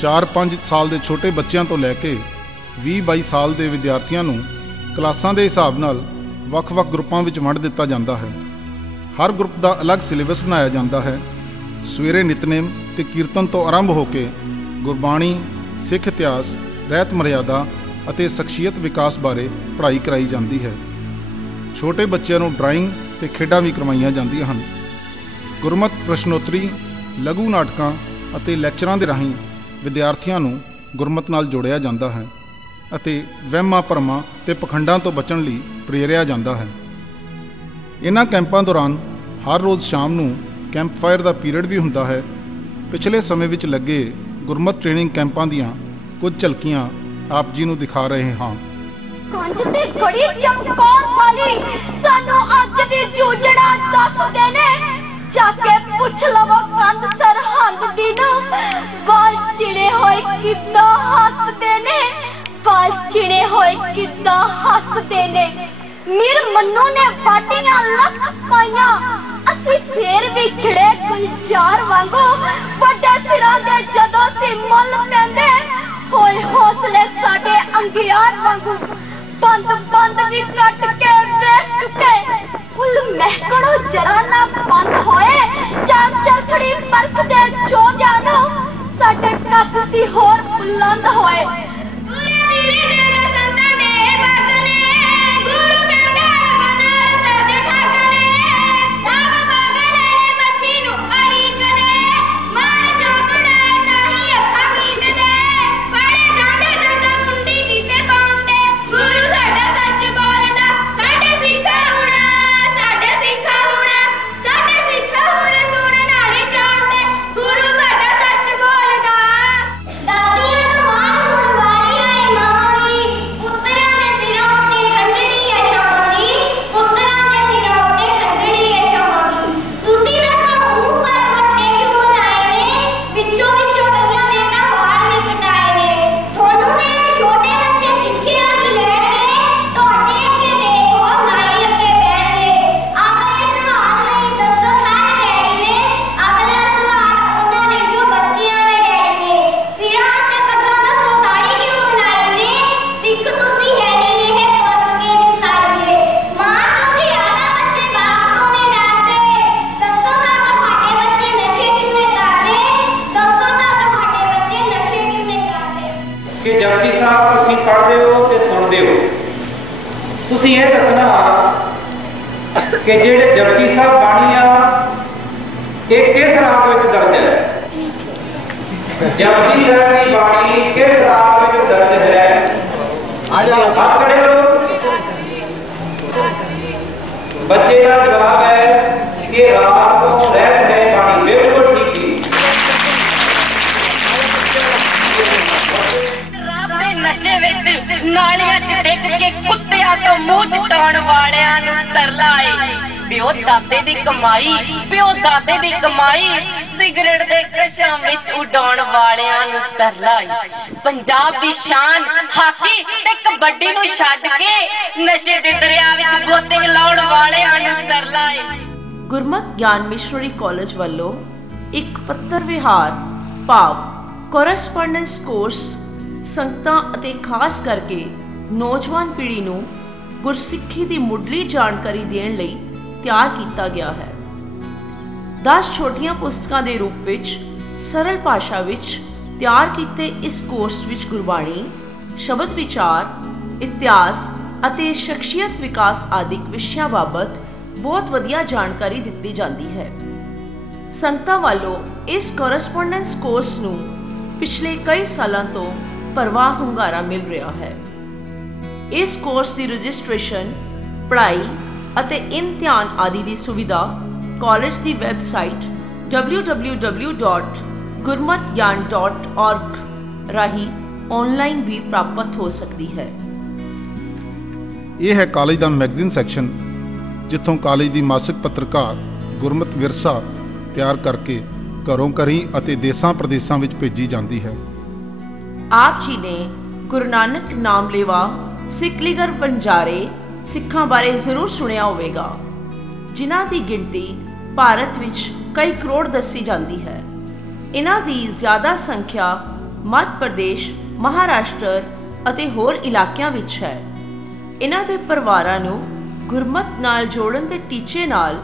4-5 ਸਾਲ ਦੇ ਛੋਟੇ ਬੱਚਿਆਂ ਤੋਂ ਲੈ ਕੇ 20-22 ਸਾਲ ਦੇ ਵਿਦਿਆਰਥੀਆਂ ਨੂੰ ਕਲਾਸਾਂ ਦੇ ਹਿਸਾਬ ਨਾਲ ਵੱਖ-ਵੱਖ ਗਰੁੱਪਾਂ ਵਿੱਚ ਵੰਡ ਦਿੱਤਾ ਜਾਂਦਾ ਹੈ। ਹਰ ਗਰੁੱਪ ਦਾ ਅਲੱਗ ਸਿਲੇਬਸ ਬਣਾਇਆ ਜਾਂਦਾ ਹੈ। ਸਵੇਰੇ ਨਿਤਨੇਮ ਤੇ ਕੀਰਤਨ ਤੋਂ ਆਰੰਭ ਹੋ ਕੇ ਗੁਰਬਾਣੀ, ਸਿੱਖ ਇਤਿਹਾਸ, ਰਹਿਤ ਮਰਿਆਦਾ ਅਤੇ ਸ਼ਖਸੀਅਤ ਵਿਕਾਸ ਬਾਰੇ ਪੜ੍ਹਾਈ ਕਰਾਈ ਜਾਂਦੀ ਹੈ। ਛੋਟੇ ਬੱਚਿਆਂ ਨੂੰ ਡਰਾਇੰਗ ਤੇ ਖੇਡਾਂ ਵੀ ਕਰਵਾਈਆਂ ਜਾਂਦੀਆਂ ਹਨ। ਗੁਰਮਤਿ ਪ੍ਰਸ਼ਨੋਤਰੀ, ਲਘੂ ਨਾਟਕਾਂ ਅਤੇ ਲੈਕਚਰਾਂ ਦੇ ਰਾਹੀਂ ਵਿਦਿਆਰਥੀਆਂ ਨੂੰ ਗੁਰਮਤਿ ਨਾਲ ਜੋੜਿਆ ਜਾਂਦਾ ਹੈ ਅਤੇ ਵਹਿਮਾਂ ਭਰਮਾਂ ਤੇ ਪਖੰਡਾਂ ਤੋਂ ਬਚਣ ਲਈ ਪ੍ਰੇਰਿਆ ਜਾਂਦਾ ਹੈ। ਇਹਨਾਂ ਕੈਂਪਾਂ ਦੌਰਾਨ ਹਰ ਰੋਜ਼ ਸ਼ਾਮ ਨੂੰ ਕੈਂਪ ਫਾਇਰ ਦਾ ਪੀਰੀਅਡ ਵੀ ਹੁੰਦਾ ਹੈ। ਪਿਛਲੇ ਸਮੇਂ ਵਿੱਚ ਲੱਗੇ ਗੁਰਮਤਿ ਟ੍ਰੇਨਿੰਗ ਕੈਂਪਾਂ ਦੀਆਂ ਕੁਝ ਝਲਕੀਆਂ ਆਪ ਜੀ ਨੂੰ ਦਿਖਾ ਰਹੇ ਹਾਂ। ਕੰਜ ਤੇ ਘੜੀ ਚਮਕੌਰ ਵਾਲੀ ਸਾਨੂੰ ਅੱਜ ਵੀ ਜੂਝਣਾ ਦੱਸਦੇ ਨੇ। ਜਾ ਕੇ ਪੁੱਛ ਲਵੋ ਕੰਧ ਸਰਹੰਦ ਦੀ ਨੂੰ, ਬਾਲ ਚਿੜੇ ਹੋਏ ਕਿੱਦਾਂ ਹੱਸਦੇ ਨੇ, ਬਾਲ ਚਿੜੇ ਹੋਏ ਕਿੱਦਾਂ ਹੱਸਦੇ ਨੇ। ਮੀਰ ਮੰਨੂ ਨੇ ਬਾਟੀਆਂ ਲੱਖ ਪਾਈਆਂ, ਅਸੀਂ ਫੇਰ ਵੀ ਖਿੜੇ ਗੁਲਜ਼ਾਰ ਵਾਂਗੂ। ਵੱਡੇ ਸਿਰਾਂ ਦੇ ਜਦੋਂ ਸੀ ਮੁੱਲ ਪੈਂਦੇ, ਹੋਏ ਹੌਸਲੇ ਸਾਡੇ ਅੰਗਿਆਰ ਵਾਂਗੂ। ਬੰਦ ਵੀ ਕੱਟ ਕੇ ਵੇਖ ਚੁੱਕੇ, ਫੁੱਲ ਮਹਿਕਣੋਂ ਜਰਾ ਨਾ ਬੰਦ ਹੋਏ। ਚਾਰ ਚਰਖੜੀ ਪਰਖਦੇ ਜੋਧਿਆਂ ਨੂੰ, ਸਾਡੇ ਕੱਪ ਸੀ ਹੋਰ ਬੁਲੰਦ ਹੋਏ। ਪੂਰੇ ਵੀਰੇ ਦੇ ਰਸੰਤਾਂ ਦੇ ਬਾਗਨੇ, ਗੁਰੂ ਕਹਿੰਦਾ ਬਨਾਰਸ ਦੇ ਠਾਕਣੇ। ਸਭ ਬਾਗਲੇ ਨੇ ਮੱਛੀ ਨੂੰ ਅੜੀਕਦੇ, ਮਾਰ ਚੌਕੜਾ ਤਾਹੀਂ ਅੱਖਾਂ ਮੀਟਦੇ। ਫੜੇ ਜਾਂਦੇ ਜਦੋਂ ਕੁੰਡੀ ਕੀਤੇ ਪਾਉਂਦੇ, ਗੁਰੂ ਸਾਡਾ ਸੱਚ ਬੋਲਦਾ, ਸਾਡੇ ਸਿੱਖਾ ਹੋਣਾ, ਸਾਡੇ ਸਿੱਖਾ ਹੋਣਾ, ਸਾਡੇ ਸਿੱਖਾ ਹੋਣਾ। ਸੁਣਨ ਵਾਲੇ ਚਾਹੁੰਦੇ, ਗੁਰੂ ਸਾਡਾ ਸੱਚ ਬੋਲਦਾ। ਦਾਦੀਆਂ ਤੋਂ ਬਾਅਦ ਹੁਣ ਵਾਰੀ ਆਏ ਮਾਂ ਦੀ, ਪੁੱਤਰਾਂ ਦੇ ਸਿਰਾਂ ਉੱਤੇ ਠੰਡੜੀ ਐ ਸ਼ਾਮਾਂ ਦੀ, ਪੁੱਤਰਾਂ ਦੇ ਸਿਰਾਂ ਉੱਤੇ ਠੰਡੜੀ ਐ ਸ਼ਾਮਾਂ ਦੀ। ਤੁਸੀਂ ਦੱਸੋ ਮੂੰਹ ਪਰ ਵੱਟੇ ਕਿਉਂ ਲਾਏ ਨੇ, ਵਿੱਚੋਂ ਕਈਆਂ ਨੇ ਤਾਂ ਵਾਲ ਵੀ ਕਟਾਏ ਨੇ। ਤੁਹਾਨੂੰ ਦੇਖ ਛੋਟੇ ਬੱਚੇ ਸਿੱਖਿਆ ਕੀ ਲੈਣਗੇ, ਤੁਹਾਡੇ ਅੱਗੇ ਦੇਖੋ ਨਾਈ ਅੱਗੇ ਬੈਠਣਗੇ। ਅਗਲੇ ਸਵਾਲ ਲਈ ਦੱਸੋ ਸਾਰੇ ਡੈਡੀ ਨੇ, ਅਗਲਾ ਸਵਾਲ ਉਹਨਾਂ ਨੇ ਜੋ ਬੱਚਿਆਂ ਦੇ ਡੈਡੀ ਨੇ। ਸਿਰਾਂ ਤੇ ਪੱਗਾਂ ਦੱਸੋ ਦਾੜੀ ਕਿਉਂ ਬਣਾਈ ਜੇ, ਸਿੱਖ ਤੁਸੀਂ ਹੈ ਨਹੀਂ ਇਹ ਤੁਰ ਕੇ ਦਿਸਾਈਏ। ਮਾਂ ਤੋਂ ਜ਼ਿਆਦਾ ਬੱਚੇ ਬਾਪ ਤੋਂ ਨਹੀਂ ਡਰਦੇ, ਦੱਸੋ ਤਾਂ ਤੁਹਾਡੇ ਬੱਚੇ ਨਸ਼ੇ ਕਿੰਨੇ ਕਰਦੇ, ਦੱਸੋ ਤਾਂ ਤੁਹਾਡੇ ਬੱਚੇ ਨਸ਼ੇ ਕਿੰਨੇ ਕਰਦੇ। ਕਿ ਜਪਜੀ ਸਾਹਿਬ ਤੁਸੀਂ ਪੜ੍ਹਦੇ ਹੋ ਤੇ ਸੁਣਦੇ ਹੋ, ਤੁਸੀਂ ਇਹ ਦੱਸਣਾ ਕਿ ਜਿਹੜੇ ਜਪਜੀ ਸਾਹਿਬ ਬਾਣੀ ਆ ਇਹ ਕਿਸ ਰਾਗ ਵਿੱਚ ਦਰਜ ਹੈ। ਜਪਜੀ ਸਾਹਿਬ ਦੀ ਬਾਣੀ ਕਿਸ ਰਾਗ ਵਿੱਚ ਦਰਜ ਹੈ? ਹੱਥ ਖੜੇ ਕਰੋ। ਬੱਚੇ ਦਾ ਜਵਾਬ ਹੈ ਕਿ ਰਾਗ ਤੋਂ ਰਹਿਤ ਹੈ ਬਾਣੀ। ਬਿਲਕੁਲ ਠੀਕ ਹੈ। ਨਸ਼ੇ ਵਿੱਚ ਨਾਲੀਆਂ 'ਚ ਡਿੱਗ ਕੇ ਕੁੱਤਿਆਂ ਤੋਂ ਮੂੰਹ ਚਟਾਉਣ ਵਾਲਿਆਂ ਨੂੰ ਤਰਲਾ ਏ। ਪਿਓ ਦਾਦੇ ਦੀ ਕਮਾਈ, ਪਿਓ ਦਾਦੇ ਦੀ ਕਮਾਈ ਸਿਗਰਟ ਦੇ ਕਸ਼ਾਂ ਵਿੱਚ ਉਡਾਉਣ ਵਾਲਿਆਂ ਨੂੰ ਤਰਲਾ ਏ। ਪੰਜਾਬ ਦੀ ਸ਼ਾਨ ਹਾਕੀ ਤੇ ਕਬੱਡੀ ਨੂੰ ਛੱਡ ਕੇ ਨਸ਼ੇ ਦੇ ਦਰਿਆ ਵਿੱਚ ਗੋਤੇ ਲਾਉਣ ਵਾਲਿਆਂ ਨੂੰ ਤਰਲਾ ਏ। ਗੁਰਮਤਿ ਗਿਆਨ ਮਿਸ਼ਨਰੀ ਕਾਲਜ ਵੱਲੋਂ ਇੱਕ ਪੱਤਰ ਵਿਹਾਰ ਭਾਵ ਕੋਰਸਪੋਂਡੈਂਸ ਕੋਰਸ ਸੰਗਤਾਂ ਅਤੇ ਖਾਸ ਕਰਕੇ ਨੌਜਵਾਨ ਪੀੜ੍ਹੀ ਨੂੰ ਗੁਰਸਿੱਖੀ ਦੀ ਮੁੱਢਲੀ ਜਾਣਕਾਰੀ ਦੇਣ ਲਈ ਤਿਆਰ ਕੀਤਾ ਗਿਆ ਹੈ। 10 ਛੋਟੀਆਂ ਪੁਸਤਕਾਂ ਦੇ ਰੂਪ ਵਿੱਚ ਸਰਲ ਭਾਸ਼ਾ ਵਿੱਚ ਤਿਆਰ ਕੀਤੇ ਇਸ ਕੋਰਸ ਵਿੱਚ ਗੁਰਬਾਣੀ, ਸ਼ਬਦ ਵਿਚਾਰ, ਇਤਿਹਾਸ ਅਤੇ ਸ਼ਖਸੀਅਤ ਵਿਕਾਸ ਆਦਿ ਵਿਸ਼ਿਆਂ ਬਾਬਤ ਬਹੁਤ ਵਧੀਆ ਜਾਣਕਾਰੀ ਦਿੱਤੀ ਜਾਂਦੀ ਹੈ। ਸੰਗਤਾਂ ਵੱਲੋਂ ਇਸ ਕੋਰਸਪੋਂਡੈਂਸ ਕੋਰਸ ਨੂੰ ਪਿਛਲੇ ਕਈ ਸਾਲਾਂ ਤੋਂ ਭਰਵਾਂ ਹੁੰਗਾਰਾ ਮਿਲ ਰਿਹਾ ਹੈ। ਇਸ ਕੋਰਸ ਦੀ ਰਜਿਸਟ੍ਰੇਸ਼ਨ, ਪੜ੍ਹਾਈ ਅਤੇ ਇਮਤਿਹਾਨ ਆਦਿ ਦੀ ਸੁਵਿਧਾ ਕਾਲਜ ਦੀ ਵੈਬਸਾਈਟ www.gurmatgyan.org ਰਾਹੀਂ ਆਨਲਾਈਨ ਵੀ ਪ੍ਰਾਪਤ ਹੋ ਸਕਦੀ ਹੈ। ਇਹ ਹੈ ਕਾਲਜ ਦਾ ਮੈਗਜ਼ੀਨ ਸੈਕਸ਼ਨ, ਜਿੱਥੋਂ ਕਾਲਜ ਦੀ ਮਾਸਿਕ ਪੱਤਰਕਾਰ ਗੁਰਮਤ ਵਿਰਸਾ ਤਿਆਰ ਕਰਕੇ ਘਰੋਂ ਘਰੀ ਅਤੇ ਦੇਸਾਂ ਪ੍ਰਦੇਸਾਂ ਵਿੱਚ ਭੇਜੀ ਜਾਂਦੀ ਹੈ। ਆਪ ਜੀ ਨੇ ਗੁਰੂ ਨਾਨਕ ਨਾਮਲੇਵਾ ਸਿੱਖ ਲੀਗਰ ਬੰਜਾਰੇ ਸਿੱਖਾਂ ਬਾਰੇ ਜ਼ਰੂਰ ਸੁਣਿਆ ਹੋਵੇਗਾ, ਜਿਨ੍ਹਾਂ ਦੀ ਗਿਣਤੀ ਭਾਰਤ ਵਿੱਚ ਕਈ ਕਰੋੜ ਦੱਸੀ ਜਾਂਦੀ ਹੈ। ਇਹਨਾਂ ਦੀ ਜ਼ਿਆਦਾ ਸੰਖਿਆ ਮੱਧ ਪ੍ਰਦੇਸ਼, ਮਹਾਰਾਸ਼ਟਰ ਅਤੇ ਹੋਰ ਇਲਾਕਿਆਂ ਵਿੱਚ ਹੈ। ਇਹਨਾਂ ਦੇ ਪਰਿਵਾਰਾਂ ਨੂੰ ਗੁਰਮਤ ਨਾਲ ਜੋੜਨ ਦੇ ਟੀਚੇ ਨਾਲ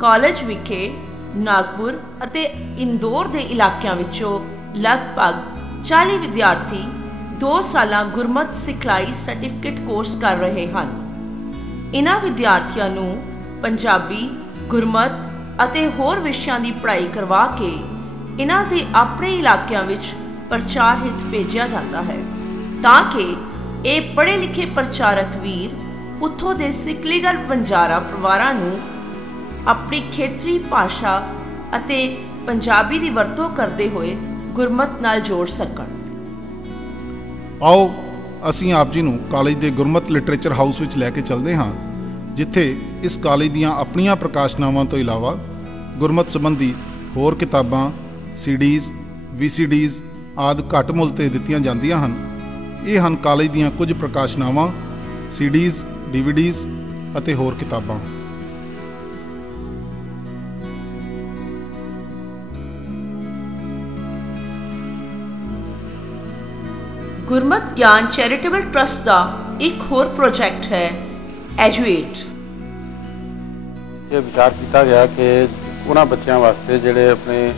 ਕਾਲਜ ਵਿਖੇ ਨਾਗਪੁਰ ਅਤੇ ਇੰਦੌਰ ਦੇ ਇਲਾਕਿਆਂ ਵਿੱਚੋਂ ਲਗਭਗ 40 ਵਿਦਿਆਰਥੀ 2 ਸਾਲਾਂ ਗੁਰਮਤ ਸਿਖਲਾਈ ਸਰਟੀਫਿਕੇਟ ਕੋਰਸ ਕਰ ਰਹੇ ਹਨ। ਇਹਨਾਂ ਵਿਦਿਆਰਥੀਆਂ ਨੂੰ ਪੰਜਾਬੀ, ਗੁਰਮਤ ਅਤੇ ਹੋਰ ਵਿਸ਼ਿਆਂ ਦੀ ਪੜ੍ਹਾਈ ਕਰਵਾ ਕੇ ਇਹਨਾਂ ਦੇ ਆਪਣੇ ਇਲਾਕਿਆਂ ਵਿੱਚ ਪ੍ਰਚਾਰ ਹਿੱਤ ਭੇਜਿਆ ਜਾਂਦਾ ਹੈ, ਤਾਂ ਕਿ ਇਹ ਪੜ੍ਹੇ ਲਿਖੇ ਪ੍ਰਚਾਰਕ ਵੀਰ ਉੱਥੋਂ ਦੇ ਸਿੱਖ ਲੀਗਰ ਬੰਜਾਰਾ ਪਰਿਵਾਰਾਂ ਨੂੰ ਆਪਣੀ ਖੇਤਰੀ ਭਾਸ਼ਾ ਅਤੇ ਪੰਜਾਬੀ ਦੀ ਵਰਤੋਂ ਕਰਦੇ ਹੋਏ ਗੁਰਮਤ ਨਾਲ ਜੋੜ ਸਕਣ। ਆਓ ਅਸੀਂ ਆਪ ਜੀ ਨੂੰ ਕਾਲਜ ਦੇ ਗੁਰਮਤ ਲਿਟਰੇਚਰ ਹਾਊਸ ਵਿੱਚ ਲੈ ਕੇ ਚੱਲਦੇ ਹਾਂ, ਜਿੱਥੇ ਇਸ ਕਾਲਜ ਦੀਆਂ ਆਪਣੀਆਂ ਪ੍ਰਕਾਸ਼ਨਾਵਾਂ ਤੋਂ ਇਲਾਵਾ ਗੁਰਮਤ ਸੰਬੰਧੀ ਹੋਰ ਕਿਤਾਬਾਂ, CDs, VCDs ਆਦਿ ਘੱਟ ਮੁੱਲ ਤੇ ਦਿੱਤੀਆਂ ਜਾਂਦੀਆਂ ਹਨ। ਇਹ ਹਨ ਕਾਲਜ ਦੀਆਂ ਕੁਝ ਪ੍ਰਕਾਸ਼ਨਾਵਾਂ, CDs, DVDs ਅਤੇ ਹੋਰ ਕਿਤਾਬਾਂ। ਗੁਰਮਤ ਗਿਆਨ ਚੈਰੀਟੇਬਲ ਟਰਸਟ ਦਾ ਇੱਕ ਹੋਰ ਪ੍ਰੋਜੈਕਟ ਹੈ ਐਜੂਏਟ। ਇਹ ਵਿਚਾਰ ਕੀਤਾ ਗਿਆ ਕਿ ਉਹਨਾਂ ਬੱਚਿਆਂ ਵਾਸਤੇ ਜਿਹੜੇ ਆਪਣੇ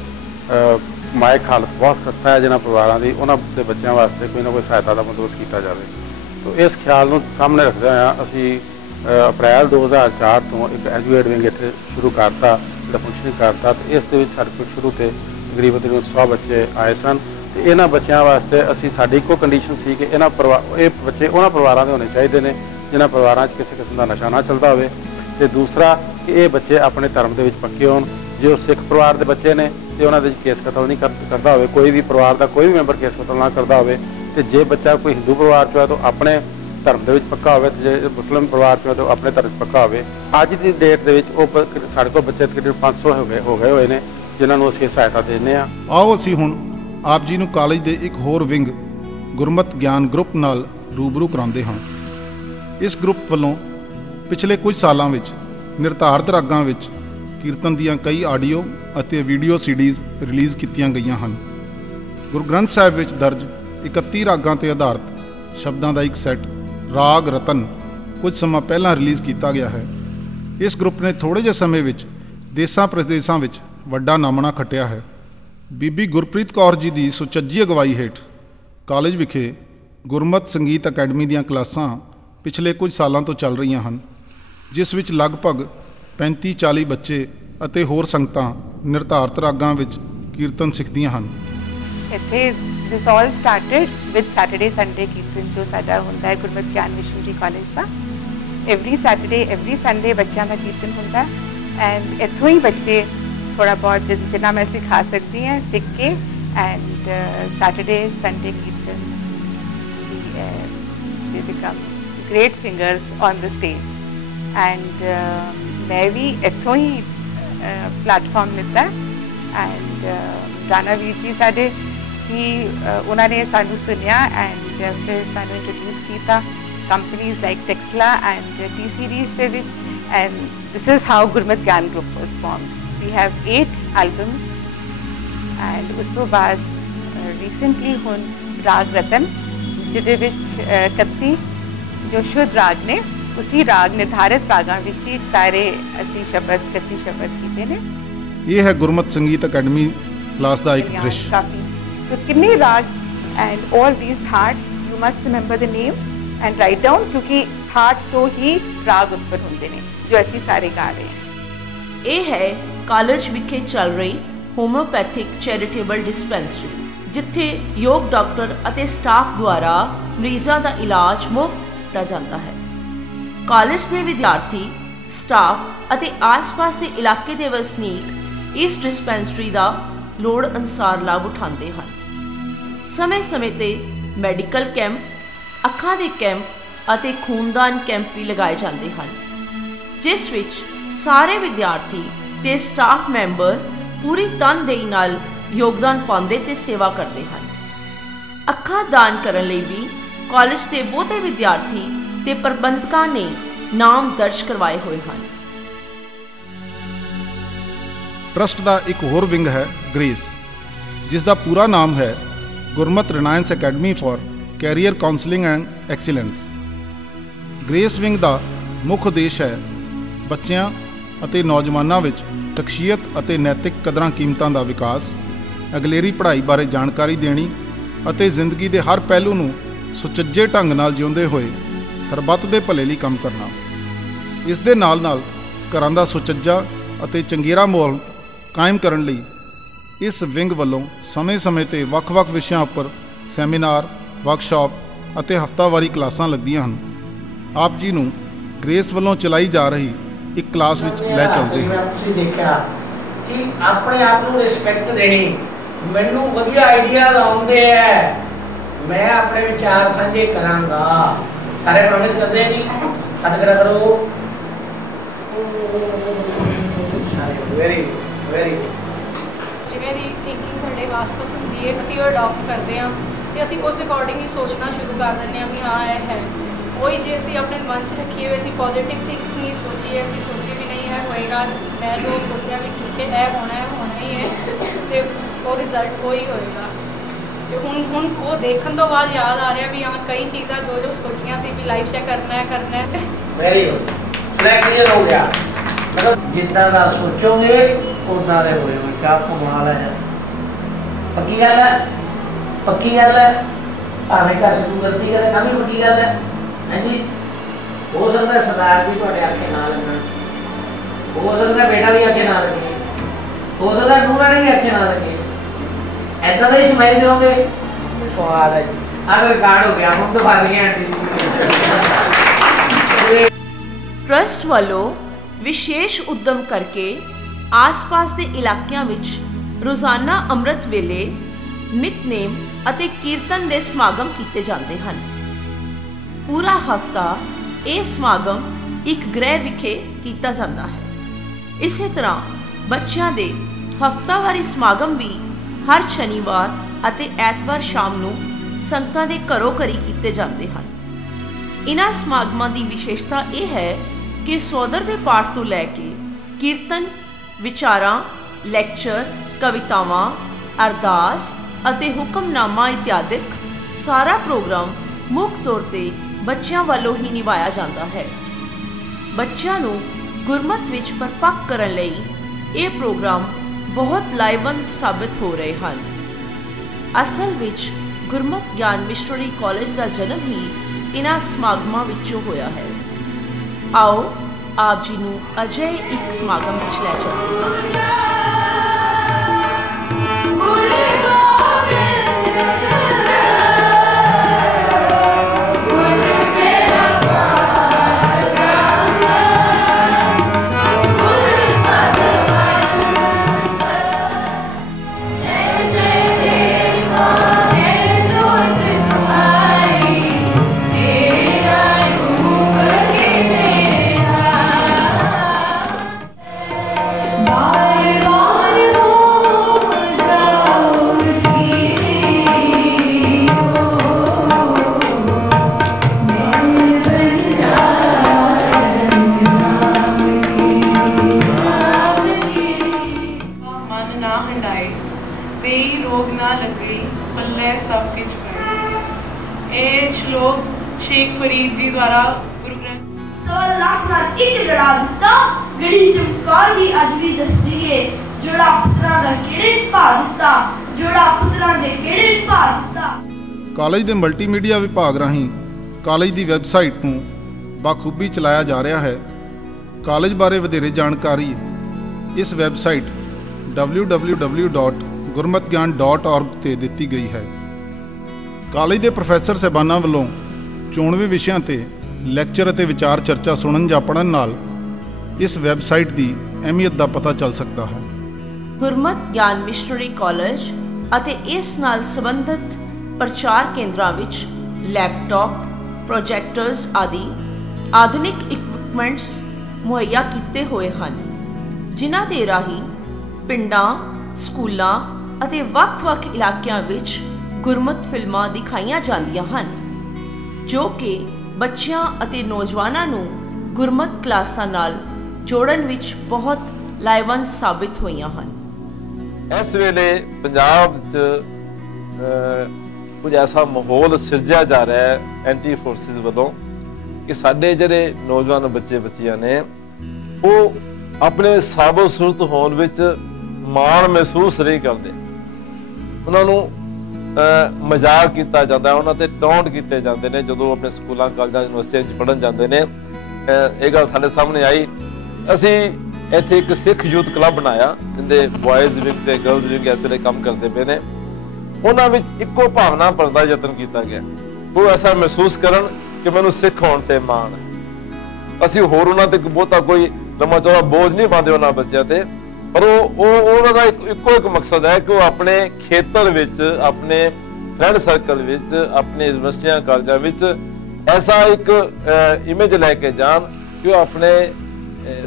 ਮਾਇਕ ਹਾਲਤ ਬਹੁਤ ਖਸਤਾ ਹੈ ਜਿਹਨਾਂ ਪਰਿਵਾਰਾਂ ਦੀ, ਉਹਨਾਂ ਦੇ ਬੱਚਿਆਂ ਵਾਸਤੇ ਕੋਈ ਨਾ ਕੋਈ ਸਹਾਇਤਾ ਦਾ ਬੰਦੋਬਸਤ ਕੀਤਾ ਜਾਵੇ। ਤੋ ਇਸ ਖਿਆਲ ਨੂੰ ਸਾਹਮਣੇ ਰੱਖਦੇ ਹੋਇਆ ਅਸੀਂ ਅਪ੍ਰੈਲ 2004 ਤੋਂ ਇੱਕ ਐਜੂਏਟ ਵਿੰਗ ਇੱਥੇ ਸ਼ੁਰੂ ਕਰਤਾ, ਜਿਹੜਾ ਫੰਕਸ਼ਨਿੰਗ ਕਰਤਾ। ਤੇ ਇਸ ਦੇ ਵਿੱਚ ਸਾਡੇ ਕੋਲ ਸ਼ੁਰੂ ਤੋਂ ਤਕਰੀਬਨ 100 ਬੱਚੇ ਆਏ ਸਨ। ਤੇ ਇਹਨਾਂ ਬੱਚਿਆਂ ਵਾਸਤੇ ਅਸੀਂ ਸਾਡੀ ਇੱਕੋ ਕੰਡੀਸ਼ਨ ਸੀ ਕਿ ਇਹ ਬੱਚੇ ਉਹਨਾਂ ਪਰਿਵਾਰਾਂ ਦੇ ਹੋਣੇ ਚਾਹੀਦੇ ਨੇ ਜਿਨ੍ਹਾਂ ਪਰਿਵਾਰਾਂ 'ਚ ਕਿਸੇ ਕਿਸਮ ਦਾ ਨਸ਼ਾ ਨਾ ਚੱਲਦਾ ਹੋਵੇ, ਤੇ ਦੂਸਰਾ ਕਿ ਇਹ ਬੱਚੇ ਆਪਣੇ ਧਰਮ ਦੇ ਵਿੱਚ ਪੱਕੇ ਹੋਣ। ਜੇ ਉਹ ਸਿੱਖ ਪਰਿਵਾਰ ਦੇ ਬੱਚੇ ਨੇ ਤੇ ਉਹਨਾਂ ਦੇ ਕੇਸ ਕਤਲ ਨਹੀਂ ਕਰਦਾ ਹੋਵੇ, ਕੋਈ ਵੀ ਪਰਿਵਾਰ ਦਾ ਕੋਈ ਵੀ ਮੈਂਬਰ ਕੇਸ ਕਤਲ ਨਾ ਕਰਦਾ ਹੋਵੇ। ਤੇ ਜੇ ਬੱਚਾ ਕੋਈ ਹਿੰਦੂ ਪਰਿਵਾਰ 'ਚ ਹੈ ਤਾਂ ਆਪਣੇ ਧਰਮ ਦੇ ਵਿੱਚ ਪੱਕਾ ਹੋਵੇ, ਤੇ ਜੇ ਮੁਸਲਿਮ ਪਰਿਵਾਰ 'ਚ ਹੈ ਤਾਂ ਆਪਣੇ ਧਰਮ 'ਚ ਪੱਕਾ ਹੋਵੇ। ਅੱਜ ਦੀ ਡੇਟ ਦੇ ਵਿੱਚ ਉਹ ਸਾਡੇ ਕੋਲ ਬੱਚੇ ਤਕਰੀਬਨ 500 ਹੋ ਗਏ ਹੋਏ ਨੇ ਜਿਨ੍ਹਾਂ ਨੂੰ ਅਸੀਂ ਸਹਾਇਤਾ ਦਿੰਦੇ ਹਾਂ। ਆਓ ਅਸੀਂ ਹੁਣ ਆਪ ਜੀ ਨੂੰ ਕਾਲਜ ਦੇ ਇੱਕ ਹੋਰ ਵਿੰਗ ਗੁਰਮਤ ਗਿਆਨ ਗਰੁੱਪ ਨਾਲ ਰੂਬਰੂ ਕਰਾਉਂਦੇ ਹਾਂ। ਇਸ ਗਰੁੱਪ ਵੱਲੋਂ ਪਿਛਲੇ ਕੁਝ ਸਾਲਾਂ ਵਿੱਚ ਨਿਰਧਾਰਤ ਰਾਗਾਂ ਵਿੱਚ ਕੀਰਤਨ ਦੀਆਂ ਕਈ ਆਡੀਓ ਅਤੇ ਵੀਡੀਓ CDs ਰਿਲੀਜ਼ ਕੀਤੀਆਂ ਗਈਆਂ ਹਨ। ਗੁਰੂ ਗ੍ਰੰਥ ਸਾਹਿਬ ਵਿੱਚ ਦਰਜ 31 ਰਾਗਾਂ 'ਤੇ ਆਧਾਰਿਤ ਸ਼ਬਦਾਂ ਦਾ ਇੱਕ ਸੈੱਟ ਰਾਗ ਰਤਨ ਕੁਝ ਸਮਾਂ ਪਹਿਲਾਂ ਰਿਲੀਜ਼ ਕੀਤਾ ਗਿਆ ਹੈ। ਇਸ ਗਰੁੱਪ ਨੇ ਥੋੜ੍ਹੇ ਜਿਹੇ ਸਮੇਂ ਵਿੱਚ ਦੇਸਾਂ ਪ੍ਰਦੇਸਾਂ ਵਿੱਚ ਵੱਡਾ ਨਾਮਣਾ ਖੱਟਿਆ ਹੈ। ਬੀਬੀ ਗੁਰਪ੍ਰੀਤ ਕੌਰ ਜੀ ਦੀ ਸੁਚੱਜੀ ਅਗਵਾਈ ਹੇਠ ਕਾਲਜ ਵਿਖੇ ਗੁਰਮਤ ਸੰਗੀਤ ਅਕੈਡਮੀ ਦੀਆਂ ਕਲਾਸਾਂ ਪਿਛਲੇ ਕੁਝ ਸਾਲਾਂ ਤੋਂ ਚੱਲ ਰਹੀਆਂ ਹਨ, ਜਿਸ ਵਿੱਚ ਲਗਭਗ 35-40 ਬੱਚੇ ਅਤੇ ਹੋਰ ਸੰਗਤਾਂ ਨਿਰਧਾਰਤ ਰਾਗਾਂ ਵਿੱਚ ਕੀਰਤਨ ਸਿੱਖਦੀਆਂ ਹਨ। ਇੱਥੇ ਦਿਸ ਆਲ ਸਟਾਰਟਡ ਵਿਦ ਸੈਟਰਡੇ ਸੰਡੇ ਕੀਰਤਨ ਜੋ ਸਾਡਾ ਹੁੰਦਾ ਹੈ ਗੁਰਮਤ ਗਿਆਨ ਮਿਸ਼ਨਰੀ ਕਾਲਜ ਦਾ। ਐਵਰੀ ਸੈਟਰਡੇ ਐਵਰੀ ਸੰਡੇ ਬੱਚਿਆਂ ਦਾ ਕੀਰਤਨ ਹੁੰਦਾ ਐਂਡ ਇੱਥੋਂ ਹੀ ਬੱਚੇ ਥੋੜਾ ਬਹੁਤ ਜਿੰਨਾ ਮੈਂ ਸਿਖਾ ਸਕਦੀ ਹਾਂ ਸਿੱਖ ਕੇ and Saturday Sunday kirtan they become great singers on the stage and मैं भी ਇੱਥੋਂ ਹੀ ਪਲੇਟਫਾਰਮ ਲਿੱਤਾ ਐਂਡ ਦਾਨਾ ਵੀਰ ਜੀ ਸਾਡੇ ਹੀ ਉਹਨਾਂ ਨੇ ਸਾਨੂੰ ਸੁਣਿਆ ਐਂਡ ਫਿਰ ਸਾਨੂੰ ਇੰਟਰੋਡਿਊਸ ਕੀਤਾ companies like Taxila and TCDs ਦੇ ਵਿੱਚ ਐਂਡ ਦਿਸ ਇਜ਼ ਹਾਊ ਗੁਰਮਤ ਗਿਆਨ group was formed. We have 8 albums and ਉਸ ਤੋਂ ਬਾਅਦ recently ਹੁਣ ਰਾਗ ਰਤਨ ਜਿਹਦੇ ਵਿੱਚ 31 ਜੋ ਸ਼ੁੱਧ ਰਾਗ ਨੇ उसी राग निर्धारित रागां विच ही सारे असीं शब्द कच्ची शब्द कीते ने। ये है गुरमत संगीत अकेडमी क्लास का एक दृश्य। काफी तो कितने राग and all these thoughts you must remember the name and write down, क्योंकि थाट तो ही राग उत्पन्न होंदे ने जो असीं सारे गा रहे हैं। ये है कॉलेज विखे चल रही होम्योपैथिक चैरिटेबल डिस्पेंसरी, जिथे योग डॉक्टर अते स्टाफ द्वारा मरीजों का इलाज मुफ्त किया जाता है। कॉलेज के विद्यार्थी, स्टाफ अते आस-पास के इलाके के वसनीक इस डिस्पेंसरी का लोड़ अनुसार लाभ उठाते हैं। समय समय ते मैडिकल कैंप, अखां दे कैंप अते खूनदान कैंप भी लगाए जाते हैं, जिस विच सारे विद्यार्थी ते स्टाफ मैंबर पूरी तनदेही नाल योगदान पाते ते सेवा करते हैं। अखां दान करने लई भी कॉलेज के बहुते विद्यार्थी ते प्रबंधकां ने नाम दर्ज करवाए हुए हैं। ट्रस्ट का एक होर विंग है ग्रेस, जिसका पूरा नाम है Gurmat renaissance academy for career counselling and excellence. Grace wing का मुख्य उद्देश है बच्चों ਅਤੇ नौजवानों ਵਿੱਚ ਸ਼ਖਸੀਅਤ ਅਤੇ ਨੈਤਿਕ ਕਦਰਾਂ ਕੀਮਤਾਂ ਦਾ ਵਿਕਾਸ, ਅਗਲੇਰੀ ਪੜ੍ਹਾਈ ਬਾਰੇ ਜਾਣਕਾਰੀ ਦੇਣੀ ਅਤੇ ਜ਼ਿੰਦਗੀ ਦੇ ਹਰ ਪਹਿਲੂ ਨੂੰ ਸੁਚੱਜੇ ਢੰਗ ਨਾਲ ਜਿਉਂਦੇ ਹੋਏ ਸਰਬੱਤ ਦੇ ਭਲੇ ਲਈ ਕੰਮ ਕਰਨਾ। ਇਸ ਦੇ ਨਾਲ-ਨਾਲ ਘਰਾਂ ਦਾ ਸੁਚੱਜਾ ਅਤੇ ਚੰਗੇਰਾ ਮਾਹੌਲ ਕਾਇਮ ਕਰਨ ਲਈ ਇਸ ਵਿੰਗ ਵੱਲੋਂ ਸਮੇਂ-ਸਮੇਂ ਤੇ ਵੱਖ-ਵੱਖ ਵਿਸ਼ਿਆਂ ਉੱਪਰ ਸੈਮੀਨਾਰ, ਵਰਕਸ਼ਾਪ ਅਤੇ ਹਫ਼ਤਾਵਾਰੀ ਕਲਾਸਾਂ ਲੱਗਦੀਆਂ ਹਨ। ਆਪ ਜੀ ਨੂੰ ਗ੍ਰੇਸ ਵੱਲੋਂ ਚਲਾਈ ਜਾ ਰਹੀ एक क्लास विच लै चलते हैं। तुसीं देखा कि अपने आप को रिस्पैक्ट देनी, मैनू वधिया आइडियाज आउंदे है, मैं अपने विचार साझे करांगा। सारे प्रॉमिस करते हैं जी, हाथ खड़ा करो। वेरी वेरी जिवें दी थिंकिंग साडे वास-पास हुंदी है, असीं ਉਹ ਅਡਾਪਟ ਕਰਦੇ ਹਾਂ ਤੇ ਅਸੀਂ ਉਸ ਅਕੋਰਡਿੰਗ ਹੀ ਸੋਚਣਾ ਸ਼ੁਰੂ ਕਰ ਦਿੰਦੇ ਹਾਂ ਵੀ ਹਾਂ ਇਹ ਹੈ ਉਹੀ। ਜੇ ਅਸੀਂ ਆਪਣੇ ਮਨ 'ਚ ਰੱਖੀਏ ਵੀ ਅਸੀਂ ਪੋਜ਼ੀਟਿਵ ਥਿੰਕਿੰਗ ਨਹੀਂ ਸੋਚੀਏ, ਅਸੀਂ ਸੋਚੀਏ ਵੀ ਨਹੀਂ ਇਹ ਹੋਏਗਾ, ਮੈਂ ਜੋ ਸੋਚਿਆ ਵੀ ਠੀਕ ਹੈ ਇਹ ਹੋਣਾ ਹੀ ਹੈ ਤੇ ਉਹ ਰਿਜ਼ਲਟ ਉਹੀ ਹੋਏਗਾ। ਤੇ ਹੁਣ ਉਹ ਦੇਖਣ ਤੋਂ ਬਾਅਦ ਯਾਦ ਆ ਰਿਹਾ ਵੀ ਹਾਂ ਕਈ ਚੀਜ਼ਾਂ ਜੋ ਸੋਚੀਆਂ ਸੀ ਵੀ ਲਾਈਫ 'ਚ ਕਰਨਾ ਹੈ। ਵੈਰੀ ਗੁੱਡ, ਮੈਂ ਕਲੀਅਰ ਹੋ ਗਿਆ। ਮਤਲਬ ਜਿੱਦਾਂ ਦਾ ਸੋਚੋਗੇ ਉਦਾਂ ਦੇ ਹੋਏਗਾ। ਕਿਆ ਕਮਾਲ ਹੈ, ਪੱਕੀ ਗੱਲ ਹੈ, ਪੱਕੀ ਗੱਲ ਹੈ। ਭਾਵੇਂ ਘਰ 'ਚ ਤੂੰ ਗਲਤੀ ਕਰੇ ਤਾਂ ਵੀ ਪੱਕੀ ਗੱਲ ਹੈ। ਹਾਂਜੀ, ਹੋ ਸਕਦਾ ਸਰਦਾਰ ਜੀ ਤੁਹਾਡੇ ਆਖੇ ਨਾ ਲੱਗਣ, ਹੋ ਸਕਦਾ ਬੇਟਾ ਵੀ ਆਖੇ ਨਾ ਲੱਗੇ, ਹੋ ਸਕਦਾ ਨੂੰਹ ਵੀ ਆਖੇ ਨਾ ਲੱਗੇ। ऐसा तो ही स्माइल दोगे, सवाल है अगर रिकॉर्ड हो गया हम तो फस गए आंटी। ट्रस्ट वालों विशेष उद्यम करके आस-पास के इलाकों विच रोजाना अमृत वेले नितनेम अते कीर्तन के समागम किए जाते हैं। पूरा हफ्ता ये समागम एक गृह विखे किया जाता है। इसी तरह बच्चों के हफ्तावारी समागम भी हर शनिवार ਅਤੇ ਐਤਵਾਰ ਸ਼ਾਮ ਨੂੰ ਸੰਗਤਾਂ ਦੇ ਘਰੋਂ ਘਰੀ ਕੀਤੇ ਜਾਂਦੇ ਹਨ। ਇਨ੍ਹਾਂ ਸਮਾਗਮਾਂ ਦੀ ਵਿਸ਼ੇਸ਼ਤਾ ਇਹ ਹੈ ਕਿ ਸੋਦਰ ਦੇ ਪਾਠ ਤੋਂ ਲੈ ਕੇ ਕੀਰਤਨ, ਵਿਚਾਰਾਂ, ਲੈਕਚਰ, ਕਵਿਤਾਵਾਂ, ਅਰਦਾਸ ਅਤੇ ਹੁਕਮਨਾਮਾ ਇਤਿਆਦਿਕ ਸਾਰਾ ਪ੍ਰੋਗਰਾਮ ਮੁੱਖ ਤੌਰ ਤੇ ਬੱਚਿਆਂ ਵੱਲੋਂ ਹੀ ਨਿਭਾਇਆ ਜਾਂਦਾ ਹੈ। ਬੱਚਿਆਂ ਨੂੰ ਗੁਰਮਤ ਵਿੱਚ ਪਰਪੱਕ ਕਰਨ ਲਈ ਇਹ ਪ੍ਰੋਗਰਾਮ बहुत लाभवंत साबित हो रहे हैं। असल विच गुरमत ज्ञान मिशनरी कॉलेज का जन्म ही इन्हां समागमां विचों होया है। आओ आप जी नूं अजे एक समागम विच लै चलदे हां। ਸਵਾ ਲੱਖ ਨਾਲ ਇੱਕ ਲੜਾ ਦਿੱਤਾ, ਗੜੀ ਚਮਕੌਰ ਦੀ ਅੱਜ ਵੀ ਦੱਸਦੀ ਏ, ਜੋੜਾ ਪੁੱਤਰਾਂ ਦਾ ਕਿਹੜੇ ਭਾ ਦਿੱਤਾ, ਜੋੜਾ ਪੁੱਤਰਾਂ ਦੇ ਕਿਹੜੇ ਭਾ ਦਿੱਤਾ। ਕਾਲਜ ਦੇ ਮਲਟੀਮੀਡੀਆ ਵਿਭਾਗ ਰਾਹੀਂ ਕਾਲਜ ਦੀ ਵੈਬਸਾਈਟ ਨੂੰ ਬਾਖੂਬੀ ਚਲਾਇਆ ਜਾ ਰਿਹਾ ਹੈ। ਕਾਲਜ ਬਾਰੇ ਵਧੇਰੇ ਜਾਣਕਾਰੀ ਇਸ ਵੈਬਸਾਈਟ www.gurmatgyan.org ਤੇ ਦਿੱਤੀ ਗਈ ਹੈ। ਕਾਲਜ ਦੇ ਪ੍ਰੋਫੈਸਰ ਸਾਹਿਬਾਨਾਂ ਵੱਲੋਂ ਚੋਣਵੇਂ ਵਿਸ਼ਿਆਂ ਤੇ ਲੈਕਚਰ ਅਤੇ ਵਿਚਾਰ ਚਰਚਾ ਸੁਣਨ ਜਾਂ ਪੜ੍ਹਨ ਨਾਲ ਇਸ ਵੈਬਸਾਈਟ ਦੀ ਅਹਿਮੀਅਤ ਦਾ ਪਤਾ ਚੱਲ ਸਕਦਾ ਹੈ। ਗੁਰਮਤਿ ਗਿਆਨ ਮਿਸ਼ਨਰੀ ਕਾਲਜ ਅਤੇ ਇਸ ਨਾਲ ਸੰਬੰਧਿਤ ਪ੍ਰਚਾਰ ਕੇਂਦਰਾਂ ਵਿੱਚ ਲੈਪਟਾਪ, ਪ੍ਰੋਜੈਕਟਰਸ ਆਦਿ ਆਧੁਨਿਕ ਇਕਵਿਪਮੈਂਟਸ ਮੁਹੱਈਆ ਕੀਤੇ ਹੋਏ ਹਨ, ਜਿਨ੍ਹਾਂ ਦੇ ਰਾਹੀਂ ਪਿੰਡਾਂ, ਸਕੂਲਾਂ ਅਤੇ ਵੱਖ-ਵੱਖ ਇਲਾਕਿਆਂ ਵਿੱਚ ਗੁਰਮਤਿ ਫਿਲਮਾਂ ਦਿਖਾਈਆਂ ਜਾਂਦੀਆਂ ਹਨ, ਜੋ ਕਿ ਬੱਚਿਆਂ ਅਤੇ ਨੌਜਵਾਨਾਂ ਨੂੰ ਗੁਰਮਤਿ ਕਲਾਸਾਂ ਨਾਲ ਜੋੜਨ ਵਿੱਚ ਬਹੁਤ ਲਾਹੇਵੰਦ ਸਾਬਿਤ ਹੋਈਆਂ ਹਨ। ਇਸ ਵੇਲੇ ਪੰਜਾਬ 'ਚ ਕੁਝ ਐਸਾ ਮਾਹੌਲ ਸਿਰਜਿਆ ਜਾ ਰਿਹਾ ਹੈ ਐਂਟੀ ਫੋਰਸਿਸ ਵੱਲੋਂ ਕਿ ਸਾਡੇ ਜਿਹੜੇ ਨੌਜਵਾਨ ਬੱਚੇ ਬੱਚੀਆਂ ਨੇ ਉਹ ਆਪਣੇ ਸਾਬੋ ਸੂਰਤ ਹੋਣ ਵਿੱਚ ਮਾਣ ਮਹਿਸੂਸ ਨਹੀਂ ਕਰਦੇ। ਉਹਨਾਂ ਨੂੰ ਮਜ਼ਾਕ ਕੀਤਾ ਜਾਂਦਾ, ਉਹਨਾਂ ਤੇ ਟੌਂਟ ਕੀਤੇ ਜਾਂਦੇ ਨੇ ਜਦੋਂ ਆਪਣੇ ਸਕੂਲਾਂ, ਕਾਲਜਾਂ, ਯੂਨੀਵਰਸਿਟੀਆਂ 'ਚ ਪੜ੍ਹਨ ਜਾਂਦੇ ਨੇ। ਇਹ ਗੱਲ ਸਾਡੇ ਸਾਹਮਣੇ ਆਈ। ਅਸੀਂ ਇੱਥੇ ਇੱਕ ਸਿੱਖ ਯੂਥ ਕਲੱਬ ਬਣਾਇਆ, ਜਿਹਦੇ ਬॉयਜ਼ ਵਿੰਗ ਤੇ ਗਰਲਜ਼ ਵਿੰਗ ਇਸ ਵੇਲੇ ਕੰਮ ਕਰਦੇ ਪਏ ਨੇ। ਉਹਨਾਂ ਵਿੱਚ ਇੱਕੋ ਭਾਵਨਾ ਭਰਨ ਦਾ ਯਤਨ ਕੀਤਾ ਗਿਆ, ਉਹ ਐਸਾ ਮਹਿਸੂਸ ਕਰਨ ਕਿ ਮੈਨੂੰ ਸਿੱਖ ਹੋਣ ਤੇ ਮਾਣ ਹੈ। ਅਸੀਂ ਹੋਰ ਉਹਨਾਂ ਤੇ ਬਹੁਤਾ ਕੋਈ ਲੰਮਾ ਚੌੜਾ ਬੋਝ ਨਹੀਂ ਪਾਉਂਦੇ ਉਹਨਾਂ ਬੱਚਿਆਂ ਤੇ, ਪਰ ਉਹਨਾਂ ਦਾ ਇੱਕੋ ਇੱਕ ਮਕਸਦ ਹੈ ਕਿ ਉਹ ਆਪਣੇ ਖੇਤਰ ਵਿੱਚ, ਆਪਣੇ ਫਰੈਂਡ ਸਰਕਲ ਵਿੱਚ, ਆਪਣੇ ਯੂਨੀਵਰਸਿਟੀਆਂ, ਕਾਲਜਾਂ ਵਿੱਚ ਐਸਾ ਇੱਕ ਇਮੇਜ ਲੈ ਕੇ ਜਾਣ ਕਿ ਉਹ ਆਪਣੇ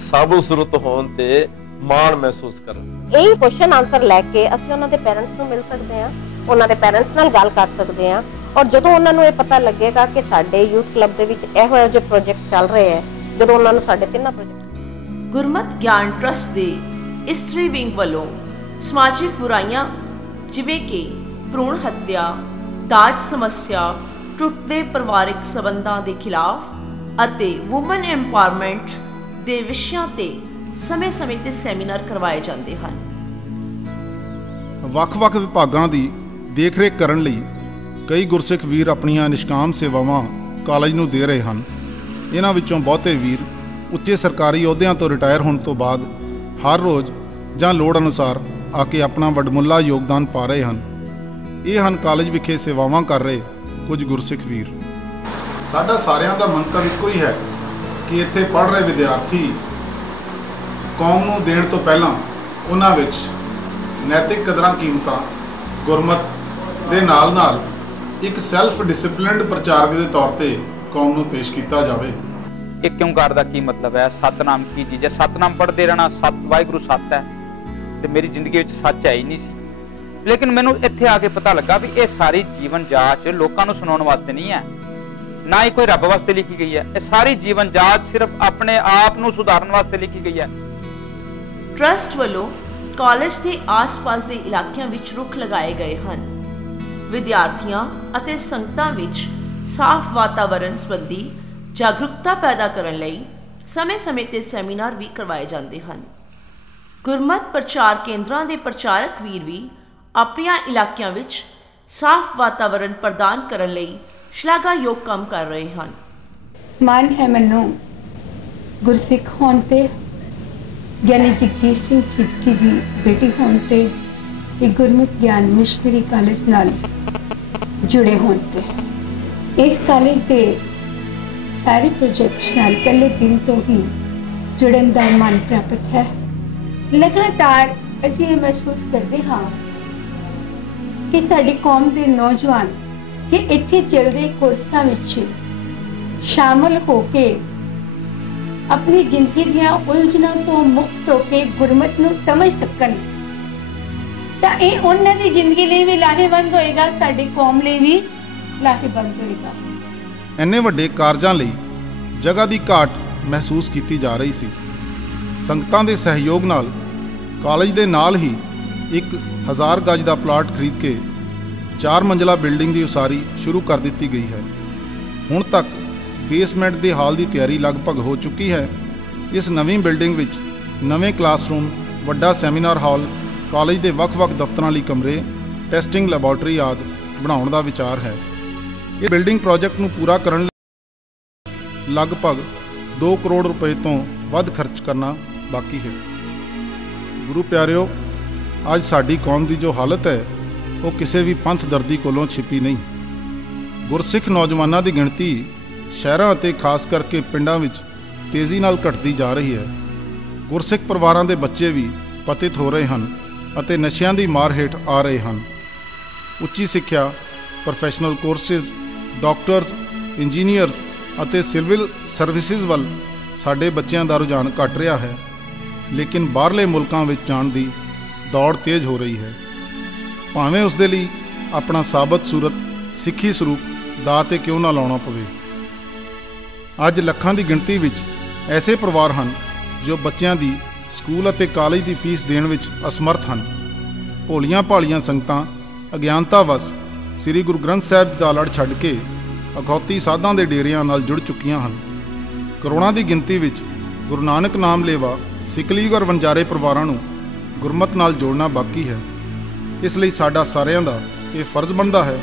ਸਾਬੋ ਸੂਰਤ ਹੋਣ ਤੇ ਮਾਣ ਮਹਿਸੂਸ ਕਰਨ। ਇਹ ਕੁਐਸਚਨ ਆਨਸਰ ਲੈ ਕੇ ਅਸੀਂ ਉਹਨਾਂ ਦੇ ਪੈਰੈਂਟਸ ਨੂੰ ਮਿਲ ਸਕਦੇ ਹਾਂ, ਉਹਨਾਂ ਦੇ ਪੈਰੈਂਟਸ ਨਾਲ ਗੱਲ ਕਰ ਸਕਦੇ ਹਾਂ, ਔਰ ਜਦੋਂ ਉਹਨਾਂ ਨੂੰ ਇਹ ਪਤਾ ਲੱਗੇਗਾ ਕਿ ਸਾਡੇ ਯੂਥ ਕਲੱਬ ਦੇ ਵਿੱਚ ਇਹੋ ਜਿਹੇ ਪ੍ਰੋਜੈਕਟ ਚੱਲ ਰਹੇ ਹੈ, ਜਦੋਂ ਉਹਨਾਂ ਨੂੰ ਸਾਡੇ ਤਿੰਨਾਂ ਪ੍ਰੋਜੈਕਟ ਗੁਰਮਤਿ ਗਿਆਨ ਟਰਸਟ ਦੇ ਇਸਤਰੀ ਵਿੰਗ ਵੱਲੋਂ ਸਮਾਜਿਕ ਬੁਰਾਈਆਂ ਜਿਵੇਂ ਕਿ ਭਰੂਣ ਹੱਤਿਆ, ਦਾਜ ਸਮੱਸਿਆ, ਟੁੱਟਦੇ ਪਰਿਵਾਰਕ ਸੰਬੰਧਾਂ ਦੇ ਖਿਲਾਫ ਅਤੇ ਵੂਮਨ ਐਮਪਾਵਰਮੈਂਟ ਦੇ ਵਿਸ਼ਿਆਂ ਤੇ ਸਮੇਂ-ਸਮੇਂ ਤੇ ਸੈਮੀਨਾਰ ਕਰਵਾਏ ਜਾਂਦੇ ਹਨ। ਵੱਖ-ਵੱਖ ਵਿਭਾਗਾਂ ਦੀ ਦੇਖਰੇਖ ਕਰਨ ਲਈ ਕਈ ਗੁਰਸਿੱਖ ਵੀਰ ਆਪਣੀਆਂ ਨਿਸ਼ਕਾਮ ਸੇਵਾਵਾਂ ਕਾਲਜ ਨੂੰ ਦੇ ਰਹੇ ਹਨ। ਇਹਨਾਂ ਵਿੱਚੋਂ ਬਹੁਤੇ ਵੀਰ ਉੱਚੇ ਸਰਕਾਰੀ ਅਹੁਦਿਆਂ ਤੋਂ ਰਿਟਾਇਰ ਹੋਣ ਤੋਂ ਬਾਅਦ ਹਰ ਰੋਜ਼ ਜਾਂ ਲੋੜ ਅਨੁਸਾਰ ਆ ਕੇ ਆਪਣਾ ਵੱਡਮੁੱਲਾ ਯੋਗਦਾਨ ਪਾ ਰਹੇ ਹਨ। ਇਹ ਹਨ ਕਾਲਜ ਵਿਖੇ ਸੇਵਾਵਾਂ ਕਰ ਰਹੇ ਕੁਝ ਗੁਰਸਿੱਖ ਵੀਰ। ਸਾਡਾ ਸਾਰਿਆਂ ਦਾ ਮੰਤਵ ਇੱਕੋ ਹੀ ਹੈ ਕਿ ਇੱਥੇ ਪੜ੍ਹ ਰਹੇ ਵਿਦਿਆਰਥੀ ਕੌਮ ਨੂੰ ਦੇਣ ਤੋਂ ਪਹਿਲਾਂ ਉਹਨਾਂ ਵਿੱਚ ਨੈਤਿਕ ਕਦਰਾਂ ਕੀਮਤਾਂ, ਗੁਰਮਤਿ ਦੇ ਨਾਲ-ਨਾਲ ਇੱਕ ਸੈਲਫ ਡਿਸਪਲਿਨਡ ਪ੍ਰਚਾਰਕ ਦੇ ਤੌਰ ਤੇ ਕੌਮ ਨੂੰ ਪੇਸ਼ ਕੀਤਾ ਜਾਵੇ। ਇੱਕ ਓਂਕਾਰ ਦਾ ਕੀ ਮਤਲਬ ਹੈ? ਸਤਨਾਮ ਕੀ ਚੀਜ਼ ਹੈ? ਸਤਨਾਮ ਪੜ੍ਹਦੇ ਰਹਿਣਾ, ਸਤ ਵਾਹਿਗੁਰੂ ਸੱਤ ਹੈ, ਤੇ ਮੇਰੀ ਜ਼ਿੰਦਗੀ ਵਿੱਚ ਸੱਚ ਹੈ ਹੀ ਨਹੀਂ ਸੀ। ਲੇਕਿਨ ਮੈਨੂੰ ਇੱਥੇ ਆ ਕੇ ਪਤਾ ਲੱਗਾ ਵੀ ਇਹ ਸਾਰੀ ਜੀਵਨ ਜਾਂਚ ਲੋਕਾਂ ਨੂੰ ਸੁਣਾਉਣ ਵਾਸਤੇ ਨਹੀਂ ਹੈ, ਨਾ ਹੀ ਕੋਈ ਰੱਬ ਵਾਸਤੇ ਲਿਖੀ ਗਈ ਹੈ। ਇਹ ਸਾਰੀ ਜੀਵਨ ਜਾਂਚ ਸਿਰਫ ਆਪਣੇ ਆਪ ਨੂੰ ਸੁਧਾਰਨ ਵਾਸਤੇ ਲਿਖੀ ਗਈ ਹੈ। ਟਰਸਟ ਵੱਲੋਂ ਕਾਲਜ ਦੇ ਆਸ-ਪਾਸ ਦੇ ਇਲਾਕਿਆਂ ਵਿੱਚ ਰੁੱਖ ਲਗਾਏ ਗਏ ਹਨ। ਵਿਦਿਆਰਥੀਆਂ ਅਤੇ ਸੰਗਤਾਂ ਵਿੱਚ ਸਾਫ਼ ਵਾਤਾਵਰਣ ਸੰਬੰਧੀ ਜਾਗਰੂਕਤਾ ਪੈਦਾ ਕਰਨ ਲਈ ਸਮੇਂ-ਸਮੇਂ ਤੇ ਸੈਮੀਨਾਰ ਵੀ ਕਰਵਾਏ ਜਾਂਦੇ ਹਨ। ਗੁਰਮਤਿ ਪ੍ਰਚਾਰ ਕੇਂਦਰਾਂ ਦੇ ਪ੍ਰਚਾਰਕ ਵੀਰ ਵੀ ਆਪਣੀਆਂ ਇਲਾਕਿਆਂ ਵਿੱਚ ਸਾਫ਼ ਵਾਤਾਵਰਣ ਪ੍ਰਦਾਨ ਕਰਨ ਲਈ ਸ਼ਲਾਘਾਯੋਗ ਕੰਮ ਕਰ ਰਹੇ ਹਨ। ਮਾਣ ਹੈ ਮੈਨੂੰ ਗੁਰਸਿੱਖ ਹੋਣ ਤੇ, ਗਿਆਨੀ ਜਗਜੀਤ ਸਿੰਘ ਸਿੱਧੀ ਦੀ ਬੇਟੀ ਹੋਣ ਤੇ, ਇਹ ਗੁਰਮਤਿ ਗਿਆਨ ਮਿਸ਼ਨਰੀ ਕਾਲਜ ਨਾਲ ਜੁੜੇ ਹੋਣ ਤੇ। ਇਸ ਕਾਲਜ ਦੇ ਸਾਰੇ ਪ੍ਰੋਜੈਕਟਸ ਨਾਲ ਪਹਿਲੇ ਦਿਨ ਤੋਂ ਹੀ ਜੁੜਨ ਦਾ ਮਨ ਪ੍ਰਾਪਤ ਹੈ। ਲਗਾਤਾਰ ਅਸੀਂ ਇਹ ਮਹਿਸੂਸ ਕਰਦੇ ਹਾਂ ਕਿ ਸਾਡੀ ਕੌਮ ਦੇ ਨੌਜਵਾਨ ਕਿ ਇੱਥੇ ਚੱਲਦੇ ਕੋਰਸਾਂ ਵਿੱਚ ਸ਼ਾਮਲ ਹੋ ਕੇ ਆਪਣੀ ਜ਼ਿੰਦਗੀ ਦੀਆਂ ਉਲਝਣਾਂ ਤੋਂ ਮੁਕਤ ਹੋ ਕੇ ਗੁਰਮਤਿ ਨੂੰ ਸਮਝ ਸਕਣ, ਤਾਂ ਇਹ ਉਹਨਾਂ ਦੀ ਜ਼ਿੰਦਗੀ ਲਈ ਵੀ ਲਾਹੇਵੰਦ ਹੋਏਗਾ, ਸਾਡੀ ਕੌਮ ਲਈ ਵੀ ਲਾਹੇਵੰਦ ਹੋਏਗਾ। ਇੰਨੇ ਵੱਡੇ ਕਾਰਜਾਂ ਲਈ ਜਗ੍ਹਾ ਦੀ ਘਾਟ ਮਹਿਸੂਸ ਕੀਤੀ ਜਾ ਰਹੀ ਸੀ। ਸੰਗਤਾਂ ਦੇ ਸਹਿਯੋਗ ਨਾਲ ਕਾਲਜ ਦੇ ਨਾਲ ਹੀ 1000 ਗਜ ਦਾ ਪਲਾਟ ਖਰੀਦ ਕੇ 4 ਮੰਜ਼ਲਾ ਬਿਲਡਿੰਗ ਦੀ ਉਸਾਰੀ ਸ਼ੁਰੂ ਕਰ ਦਿੱਤੀ ਗਈ ਹੈ। ਹੁਣ ਤੱਕ ਬੇਸਮੈਂਟ ਦੇ ਹਾਲ ਦੀ ਤਿਆਰੀ ਲਗਭਗ ਹੋ ਚੁੱਕੀ ਹੈ। ਇਸ ਨਵੀਂ ਬਿਲਡਿੰਗ ਵਿੱਚ ਨਵੇਂ ਕਲਾਸਰੂਮ, ਵੱਡਾ ਸੈਮੀਨਾਰ ਹਾਲ, ਕਾਲਜ ਦੇ ਵੱਖ-ਵੱਖ ਦਫ਼ਤਰਾਂ ਲਈ ਕਮਰੇ, ਟੈਸਟਿੰਗ ਲੈਬੋਰੇਟਰੀ ਆਦਿ ਬਣਾਉਣ ਦਾ ਵਿਚਾਰ ਹੈ। ਇਹ ਬਿਲਡਿੰਗ ਪ੍ਰੋਜੈਕਟ ਨੂੰ ਪੂਰਾ ਕਰਨ ਲਈ ਲਗਭਗ 2 ਕਰੋੜ ਰੁਪਏ ਤੋਂ ਵੱਧ ਖਰਚ ਕਰਨਾ ਬਾਕੀ ਹੈ। ਗੁਰੂ ਪਿਆਰਿਓ, ਅੱਜ ਸਾਡੀ ਕੌਮ ਦੀ ਜੋ ਹਾਲਤ ਹੈ ਉਹ ਕਿਸੇ ਵੀ ਪੰਥ ਦਰਦੀ ਕੋਲੋਂ ਛਿਪੀ ਨਹੀਂ। ਗੁਰਸਿੱਖ ਨੌਜਵਾਨਾਂ ਦੀ ਗਿਣਤੀ ਸ਼ਹਿਰਾਂ ਅਤੇ ਖਾਸ ਕਰਕੇ ਪਿੰਡਾਂ ਵਿੱਚ ਤੇਜ਼ੀ ਨਾਲ ਘਟਦੀ ਜਾ ਰਹੀ ਹੈ। ਗੁਰਸਿੱਖ ਪਰਿਵਾਰਾਂ ਦੇ ਬੱਚੇ ਵੀ ਪਤਿਤ ਹੋ ਰਹੇ ਹਨ ਅਤੇ ਨਸ਼ਿਆਂ ਦੀ ਮਾਰ ਹੇਠ ਆ ਰਹੇ ਹਨ। ਉੱਚੀ ਸਿੱਖਿਆ, ਪ੍ਰੋਫੈਸ਼ਨਲ ਕੋਰਸਿਸ, ਡਾਕਟਰਸ, ਇੰਜੀਨੀਅਰਸ ਅਤੇ ਸਿਵਲ ਸਰਵਿਸਿਜ਼ ਵੱਲ ਸਾਡੇ ਬੱਚਿਆਂ ਦਾ ਰੁਝਾਨ ਘਟ ਰਿਹਾ ਹੈ, ਲੇਕਿਨ ਬਾਹਰਲੇ ਮੁਲਕਾਂ ਵਿੱਚ ਜਾਣ ਦੀ ਦੌੜ ਤੇਜ਼ ਹੋ ਰਹੀ ਹੈ। ਭਾਵੇਂ ਉਸ ਦੇ ਲਈ ਆਪਣਾ ਸਾਬਤ ਸੂਰਤ ਸਿੱਖੀ ਸਰੂਪ ਦਾਅ 'ਤੇ ਕਿਉਂ ਨਾ ਲਾਉਣਾ ਪਵੇ। ਅੱਜ ਲੱਖਾਂ ਦੀ ਗਿਣਤੀ ਵਿੱਚ ਐਸੇ ਪਰਿਵਾਰ ਹਨ ਜੋ ਬੱਚਿਆਂ ਦੀ ਸਕੂਲ ਅਤੇ ਕਾਲਜ ਦੀ ਫੀਸ ਦੇਣ ਵਿੱਚ ਅਸਮਰਥ ਹਨ। ਭੋਲੀਆਂ ਭਾਲੀਆਂ ਸੰਗਤਾਂ ਅਗਿਆਨਤਾ ਵਸ ਸ੍ਰੀ ਗੁਰੂ ਗ੍ਰੰਥ ਸਾਹਿਬ ਦਾ ਲੜ ਛੱਡ ਕੇ ਅਖੌਤੀ ਸਾਧਾਂ ਦੇ ਡੇਰਿਆਂ ਨਾਲ ਜੁੜ ਚੁੱਕੀਆਂ ਹਨ। ਕਰੋੜਾਂ ਦੀ ਗਿਣਤੀ ਵਿੱਚ ਗੁਰੂ ਨਾਨਕ ਨਾਮ ਲੇਵਾ ਸਿਕਲੀਗਰ ਵਣਜਾਰੇ ਪਰਿਵਾਰਾਂ ਨੂੰ ਗੁਰਮਤ ਨਾਲ ਜੋੜਨਾ ਬਾਕੀ ਹੈ। ਇਸ ਲਈ ਸਾਡਾ ਸਾਰਿਆਂ ਦਾ ਇਹ ਫਰਜ਼ ਬਣਦਾ ਹੈ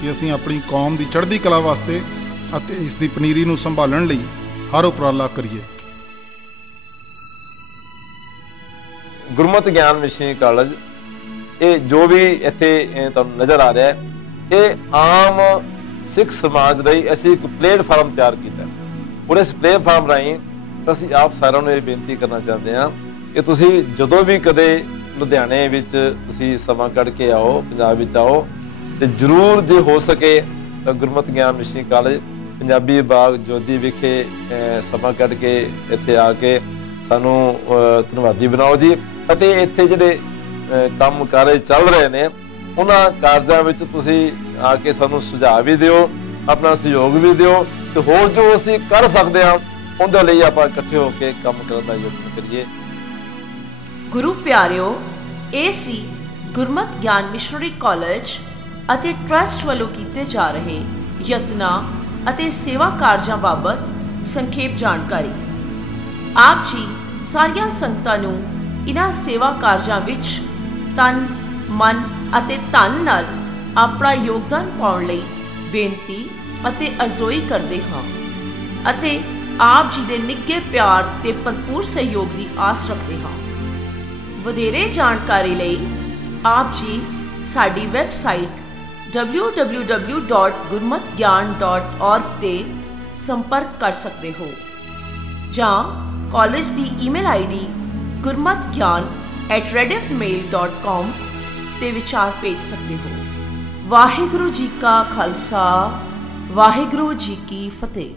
ਕਿ ਅਸੀਂ ਆਪਣੀ ਕੌਮ ਦੀ ਚੜ੍ਹਦੀ ਕਲਾ ਵਾਸਤੇ ਅਤੇ ਇਸ ਦੀ ਪਨੀਰੀ ਨੂੰ ਸੰਭਾਲਣ ਲਈ ਹਰ ਉਪਰਾਲਾ ਕਰੀਏ। ਗੁਰਮਤਿ ਗਿਆਨ ਮਿਸ਼ਨਰੀ ਕਾਲਜ, ਇਹ ਜੋ ਵੀ ਇੱਥੇ ਤੁਹਾਨੂੰ ਨਜ਼ਰ ਆ ਰਿਹਾ ਹੈ, ਇਹ ਆਮ ਸਿੱਖ ਸਮਾਜ ਲਈ ਅਸੀਂ ਇੱਕ ਪਲੇਟਫਾਰਮ ਤਿਆਰ ਕੀਤਾ। ਔਰ ਇਸ ਪਲੇਟਫਾਰਮ ਰਾਹੀਂ ਅਸੀਂ ਆਪ ਸਾਰਿਆਂ ਨੂੰ ਇਹ ਬੇਨਤੀ ਕਰਨਾ ਚਾਹੁੰਦੇ ਹਾਂ ਕਿ ਤੁਸੀਂ ਜਦੋਂ ਵੀ ਕਦੇ ਲੁਧਿਆਣੇ ਵਿੱਚ ਤੁਸੀਂ ਸਮਾਂ ਕੱਢ ਕੇ ਆਓ, ਪੰਜਾਬ ਵਿੱਚ ਆਓ, ਤੇ ਜ਼ਰੂਰ ਜੇ ਹੋ ਸਕੇ ਤਾਂ ਗੁਰਮਤਿ ਗਿਆਨ ਮਿਸ਼ਨਰੀ ਕਾਲਜ ਪੰਜਾਬੀ ਬਾਗ ਜੋਧੀ ਵਿਖੇ ਸਮਾਂ ਕੱਢ ਕੇ ਇੱਥੇ ਆ ਕੇ ਸਾਨੂੰ ਧੰਨਵਾਦੀ ਬਣਾਓ ਜੀ। ਅਤੇ ਇੱਥੇ ਜਿਹੜੇ ਕੰਮ ਕਾਰਜ ਚੱਲ ਰਹੇ ਨੇ ਉਹਨਾਂ ਕਾਰਜਾਂ ਵਿੱਚ ਤੁਸੀਂ ਆ ਕੇ ਸਾਨੂੰ ਸੁਝਾਅ ਵੀ ਦਿਓ, ਆਪਣਾ ਸਹਿਯੋਗ ਵੀ ਦਿਓ, ਤੇ ਹੋਰ ਜੋ ਅਸੀਂ ਕਰ ਸਕਦੇ ਹਾਂ ਉਹਦੇ ਲਈ ਆਪਾਂ ਇਕੱਠੇ ਹੋ ਕੇ ਕੰਮ ਕਰਨ ਦਾ ਯਤਨ ਕਰੀਏ। ਗੁਰੂ ਪਿਆਰਿਓ, ਇਹ ਸੀ ਗੁਰਮਤਿ ਗਿਆਨ ਮਿਸ਼ਨਰੀ ਕਾਲਜ ਅਤੇ ਟਰਸਟ ਵੱਲੋਂ ਕੀਤੇ ਜਾ ਰਹੇ ਯਤਨਾਂ ਅਤੇ ਸੇਵਾ ਕਾਰਜਾਂ ਬਾਬਤ ਸੰਖੇਪ ਜਾਣਕਾਰੀ। ਆਪ ਜੀ ਸਾਰੀਆਂ ਸੰਗਤਾਂ ਨੂੰ ਇਹਨਾਂ ਸੇਵਾ ਕਾਰਜਾਂ ਵਿੱਚ ਤਨ, ਮਨ ਅਤੇ ਧਨ ਨਾਲ ਆਪਣਾ ਯੋਗਦਾਨ ਪਾਉਣ ਲਈ ਬੇਨਤੀ ਅਤੇ ਅਰਜ਼ੋਈ ਕਰਦੇ ਹਾਂ ਅਤੇ ਆਪ ਜੀ ਦੇ ਨਿੱਘੇ ਪਿਆਰ ਤੇ ਭਰਪੂਰ ਸਹਿਯੋਗ ਦੀ ਆਸ ਰੱਖਦੇ ਹਾਂ। ਵਧੇਰੇ ਜਾਣਕਾਰੀ ਲਈ ਆਪ ਜੀ ਸਾਡੀ ਵੈਬਸਾਈਟ www.gurmatgyan.org ਤੇ ਸੰਪਰਕ ਕਰ ਸਕਦੇ ਹੋ ਜਾਂ ਕਾਲਜ ਦੀ ਈਮੇਲ ਆਈਡੀ gurmatgyan@rediffmail.com ਤੇ ਵਿਚਾਰ ਭੇਜ ਸਕਦੇ ਹੋ। ਵਾਹਿਗੁਰੂ ਜੀ ਕਾ ਖਾਲਸਾ, ਵਾਹਿਗੁਰੂ ਜੀ ਕੀ ਫਤਿਹ।